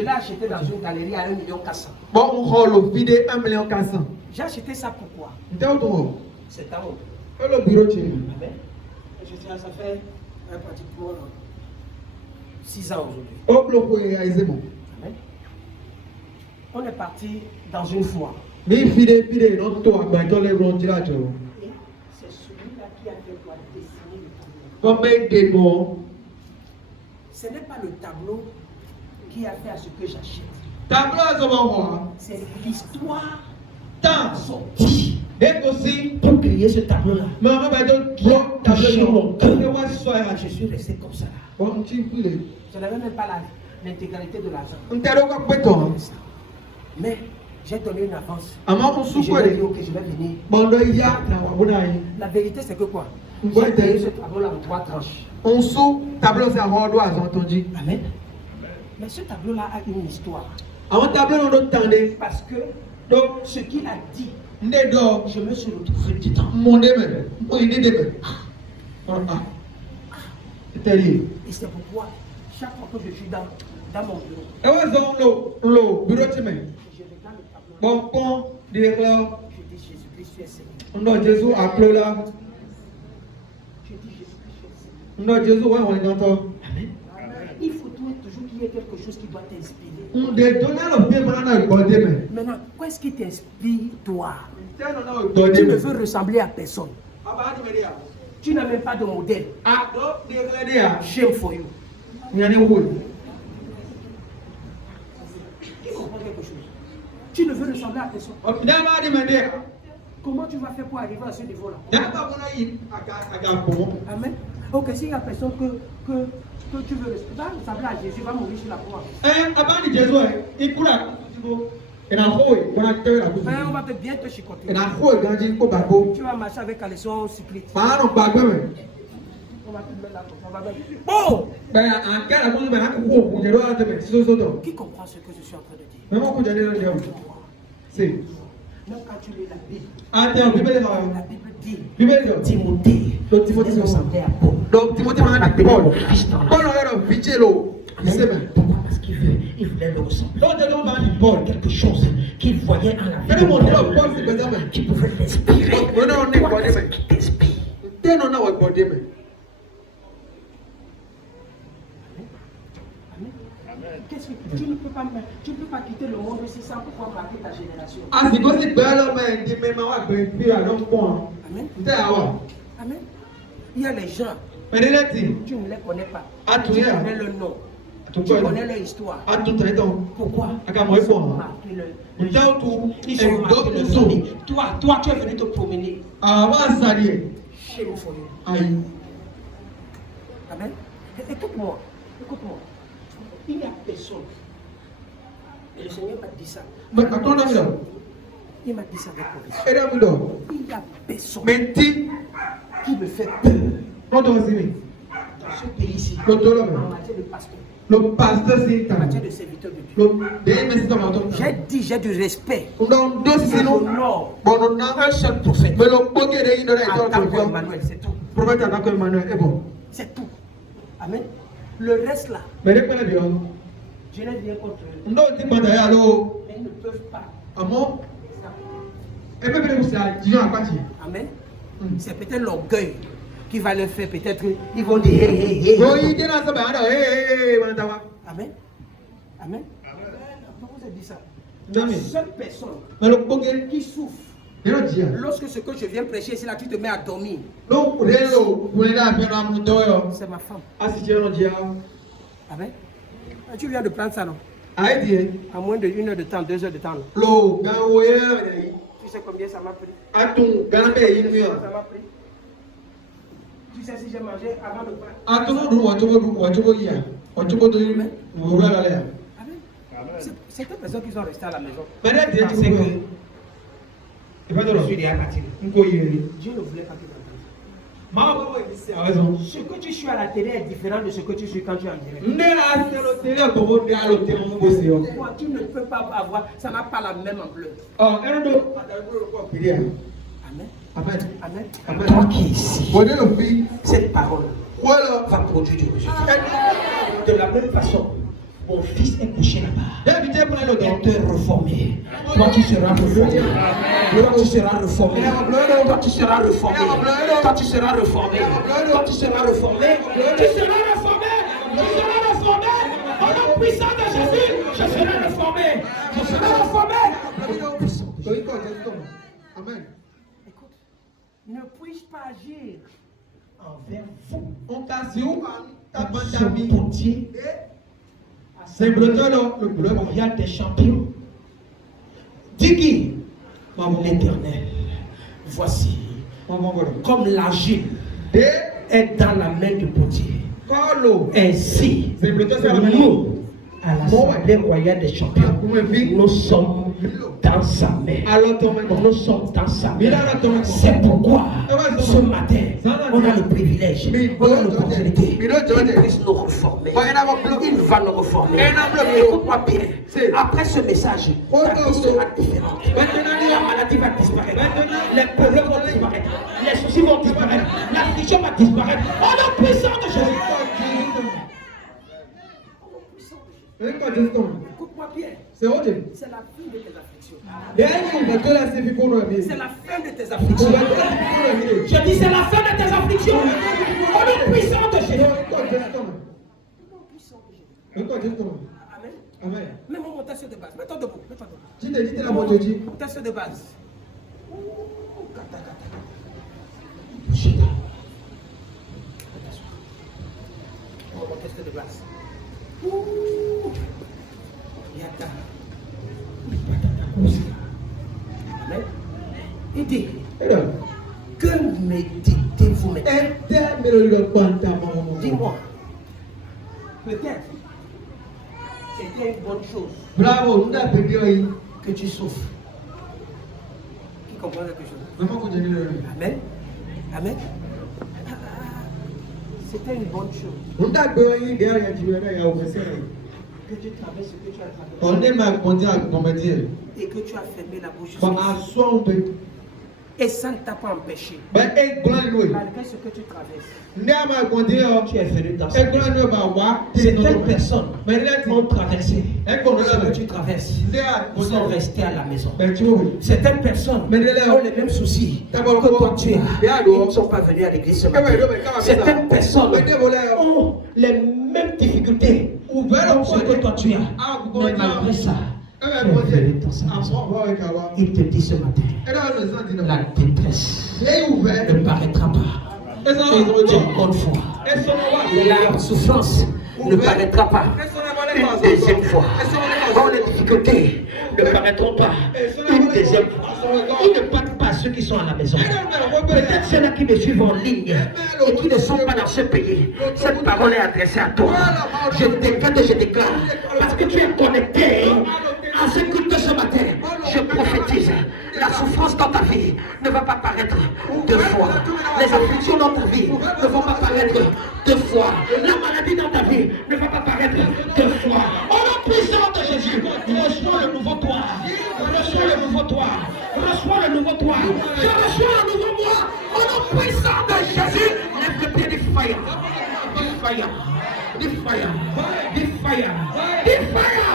l'ai acheté dans une galerie à 1,4 million. J'ai acheté ça pourquoi? C'est à mon bureau. Je Ça fait pratiquement 6 ans aujourd'hui. Amen. On est parti dans une foi. Et c'est celui-là qui a fait pour dessiner le tableau. Ce n'est pas le tableau qui a fait à ce que j'achète. C'est l'histoire tant sortie pour créer ce tableau-là. Je suis resté comme ça. Je n'avais même pas l'intégralité de l'argent. Mais j'ai donné une avance. Je vais dire que je vais venir. La vérité c'est que quoi? J'ai payé ce tableau-là en 3 tranches. Amen. Mais ce tableau-là a une histoire. Parce que ce qu'il a dit, je me suis retrouvé dedans. Et c'est pourquoi chaque fois que je suis dans mon bureau, je regarde le tableau. Je dis Jésus-Christ, tu es Seigneur. Je dis Jésus-Christ, tu es Seigneur. Amen. Il faut toujours qu'il y ait quelque chose qui doit t'inspirer. Maintenant, qu'est-ce qui t'inspire, toi? Tu ne veux ressembler à personne. Tu n'as même pas de modèle. Shame for you. Qui comprend quelque chose? Tu ne veux ressembler à personne. Comment tu vas faire pour arriver à ce niveau-là? Amen. Ok, s'il y a personne que tu veux ressembler à Jésus, va mourir sur la croix. On va bien te chicoter. Tu vas marcher avec caleçon cycliste. On va te mettre là. Bon! Qui comprend ce que je suis en train de dire? Même quand tu lis la Bible, la Bible dit Timothée ressemblait à Paul. Donc Timothée m'a dit Paul. Pourquoi? Parce qu'il voulait le ressembler. Paul, quelque chose qu'il voyait en la vie qui pouvait l'inspirer. Qui t'inspire. Qu'est-ce que tu ne peux pas quitter le monde aussi sans pouvoir marquer ta génération. Amen. Amen. Il y a les gens, tu ne les connais pas. Tu connais leur nom. Tu connais leur histoire. Pourquoi? Ils sont marqués leur vie. Toi, tu es venu te promener. Chez le foyer. Amen. Écoute-moi. Il n'y a personne. Et le Seigneur m'a dit ça. Il m'a dit ça avec conviction. Il n'y a personne qui me fait peur dans ce pays-ci. En matière de pasteur. En matière de serviteur de Dieu. J'ai du respect. Non. Un seul prophète. Emmanuel, c'est tout. C'est tout. Amen. Le reste là, je n'ai rien contre eux. Mais ils ne peuvent pas. Amen. C'est peut-être l'orgueil qui va le faire. Peut-être ils vont dire hey. Amen. Amen. Pourquoi vous avez dit ça? La seule personne qui souffre lorsque ce que je viens prêcher, c'est là tu te mets à dormir. C'est ma femme. Amen. Tu viens de prendre ça, non? À moins de 1 heure de temps, 2 heures de temps. Tu sais combien ça m'a pris? Ça m'a pris. Tu sais si j'ai mangé avant de prendre. C'est des personnes qui sont restées à la maison. Je suis déjà parti. Dieu ne voulait pas que tu entendes. Ce que tu suis à la télé est différent de ce que tu suis quand tu es en direct. Toi, tu ne peux pas avoir, ça n'a pas la même ampleur. Amen. Toi qui es ici, cette parole va produire du résultat. De la même façon, mon fils est couché là-bas. être reformé. Toi, tu seras reformé. Toi, tu seras reformé. Toi, tu seras reformé. Toi, tu seras reformé. Toi, tu seras reformé. Tu seras reformé. Tu seras reformé. Au nom puissant de Jésus, je serai reformé. Je serai reformé. Amen. Écoute, ne puis-je pas agir envers vous? Occasion, Ce potier, c'est le royal des champions. Dis qui? L'Éternel. Voici, comme l'argile est dans la main du potier, ainsi nous, à l'Assemblée royale des champions, nous sommes dans sa main. Nous sommes dans sa main. C'est pourquoi ce matin, on a le privilège, on a l'opportunité. Il puisse nous reformer. Il va nous reformer. Écoute-moi bien. Après ce message, ta vie sera différente. La maladie va disparaître. Les problèmes vont disparaître. Les soucis vont disparaître. L'affliction va disparaître. Au nom puissant de Jésus. Écoute-moi bien. C'est la fin de tes afflictions. C'est la fin de tes afflictions. Je dis c'est la fin de tes afflictions. Au nom puissant de Jésus. Amen. Amen. Mets-moi mon test de base. Mets-toi debout. Mets-toi debout. Test de base. Mon test de base. Amen. Il dit que méditez-vous maintenant. Dis-moi, peut-être c'était une bonne chose que tu souffres. Qui comprend quelque chose? Amen. Amen. C'était une bonne chose que tu traverses ce que tu as traversé et que tu as fermé la bouche. Et ça ne t'a pas empêché. Malgré ce que tu traverses, tu es venu dans cette certaines personnes ont traversé ce que tu traverses. Ils sont restés à la maison. Certaines personnes ont les mêmes soucis que toi tu as. Ils ne sont pas venus à l'église ce matin. Certaines personnes ont les mêmes difficultés que toi tu as. Mais malgré ça, il te dit ce matin, la détresse ne paraîtra pas une bonne fois. La souffrance ne paraîtra pas une deuxième fois. Les difficultés ne paraîtront pas une deuxième fois. Il ne parle pas à ceux qui sont à la maison. Peut-être ceux-là qui me suivent en ligne et qui ne sont pas dans ce pays. Cette parole est adressée à toi. Je déclare, parce que tu es connecté à ce culte ce matin. Je prophétise, la souffrance dans ta vie ne va pas paraître deux fois. Les afflictions dans ta vie ne vont pas paraître deux fois. La maladie dans ta vie ne va pas paraître deux fois. Au nom puissant de Jésus, reçois le nouveau toi. Reçois le nouveau toi. Reçois le nouveau toi. Je reçois le nouveau moi. Au nom puissant de Jésus, lève le pied du fire. Du fire. Du fire. Du fire. Du fire.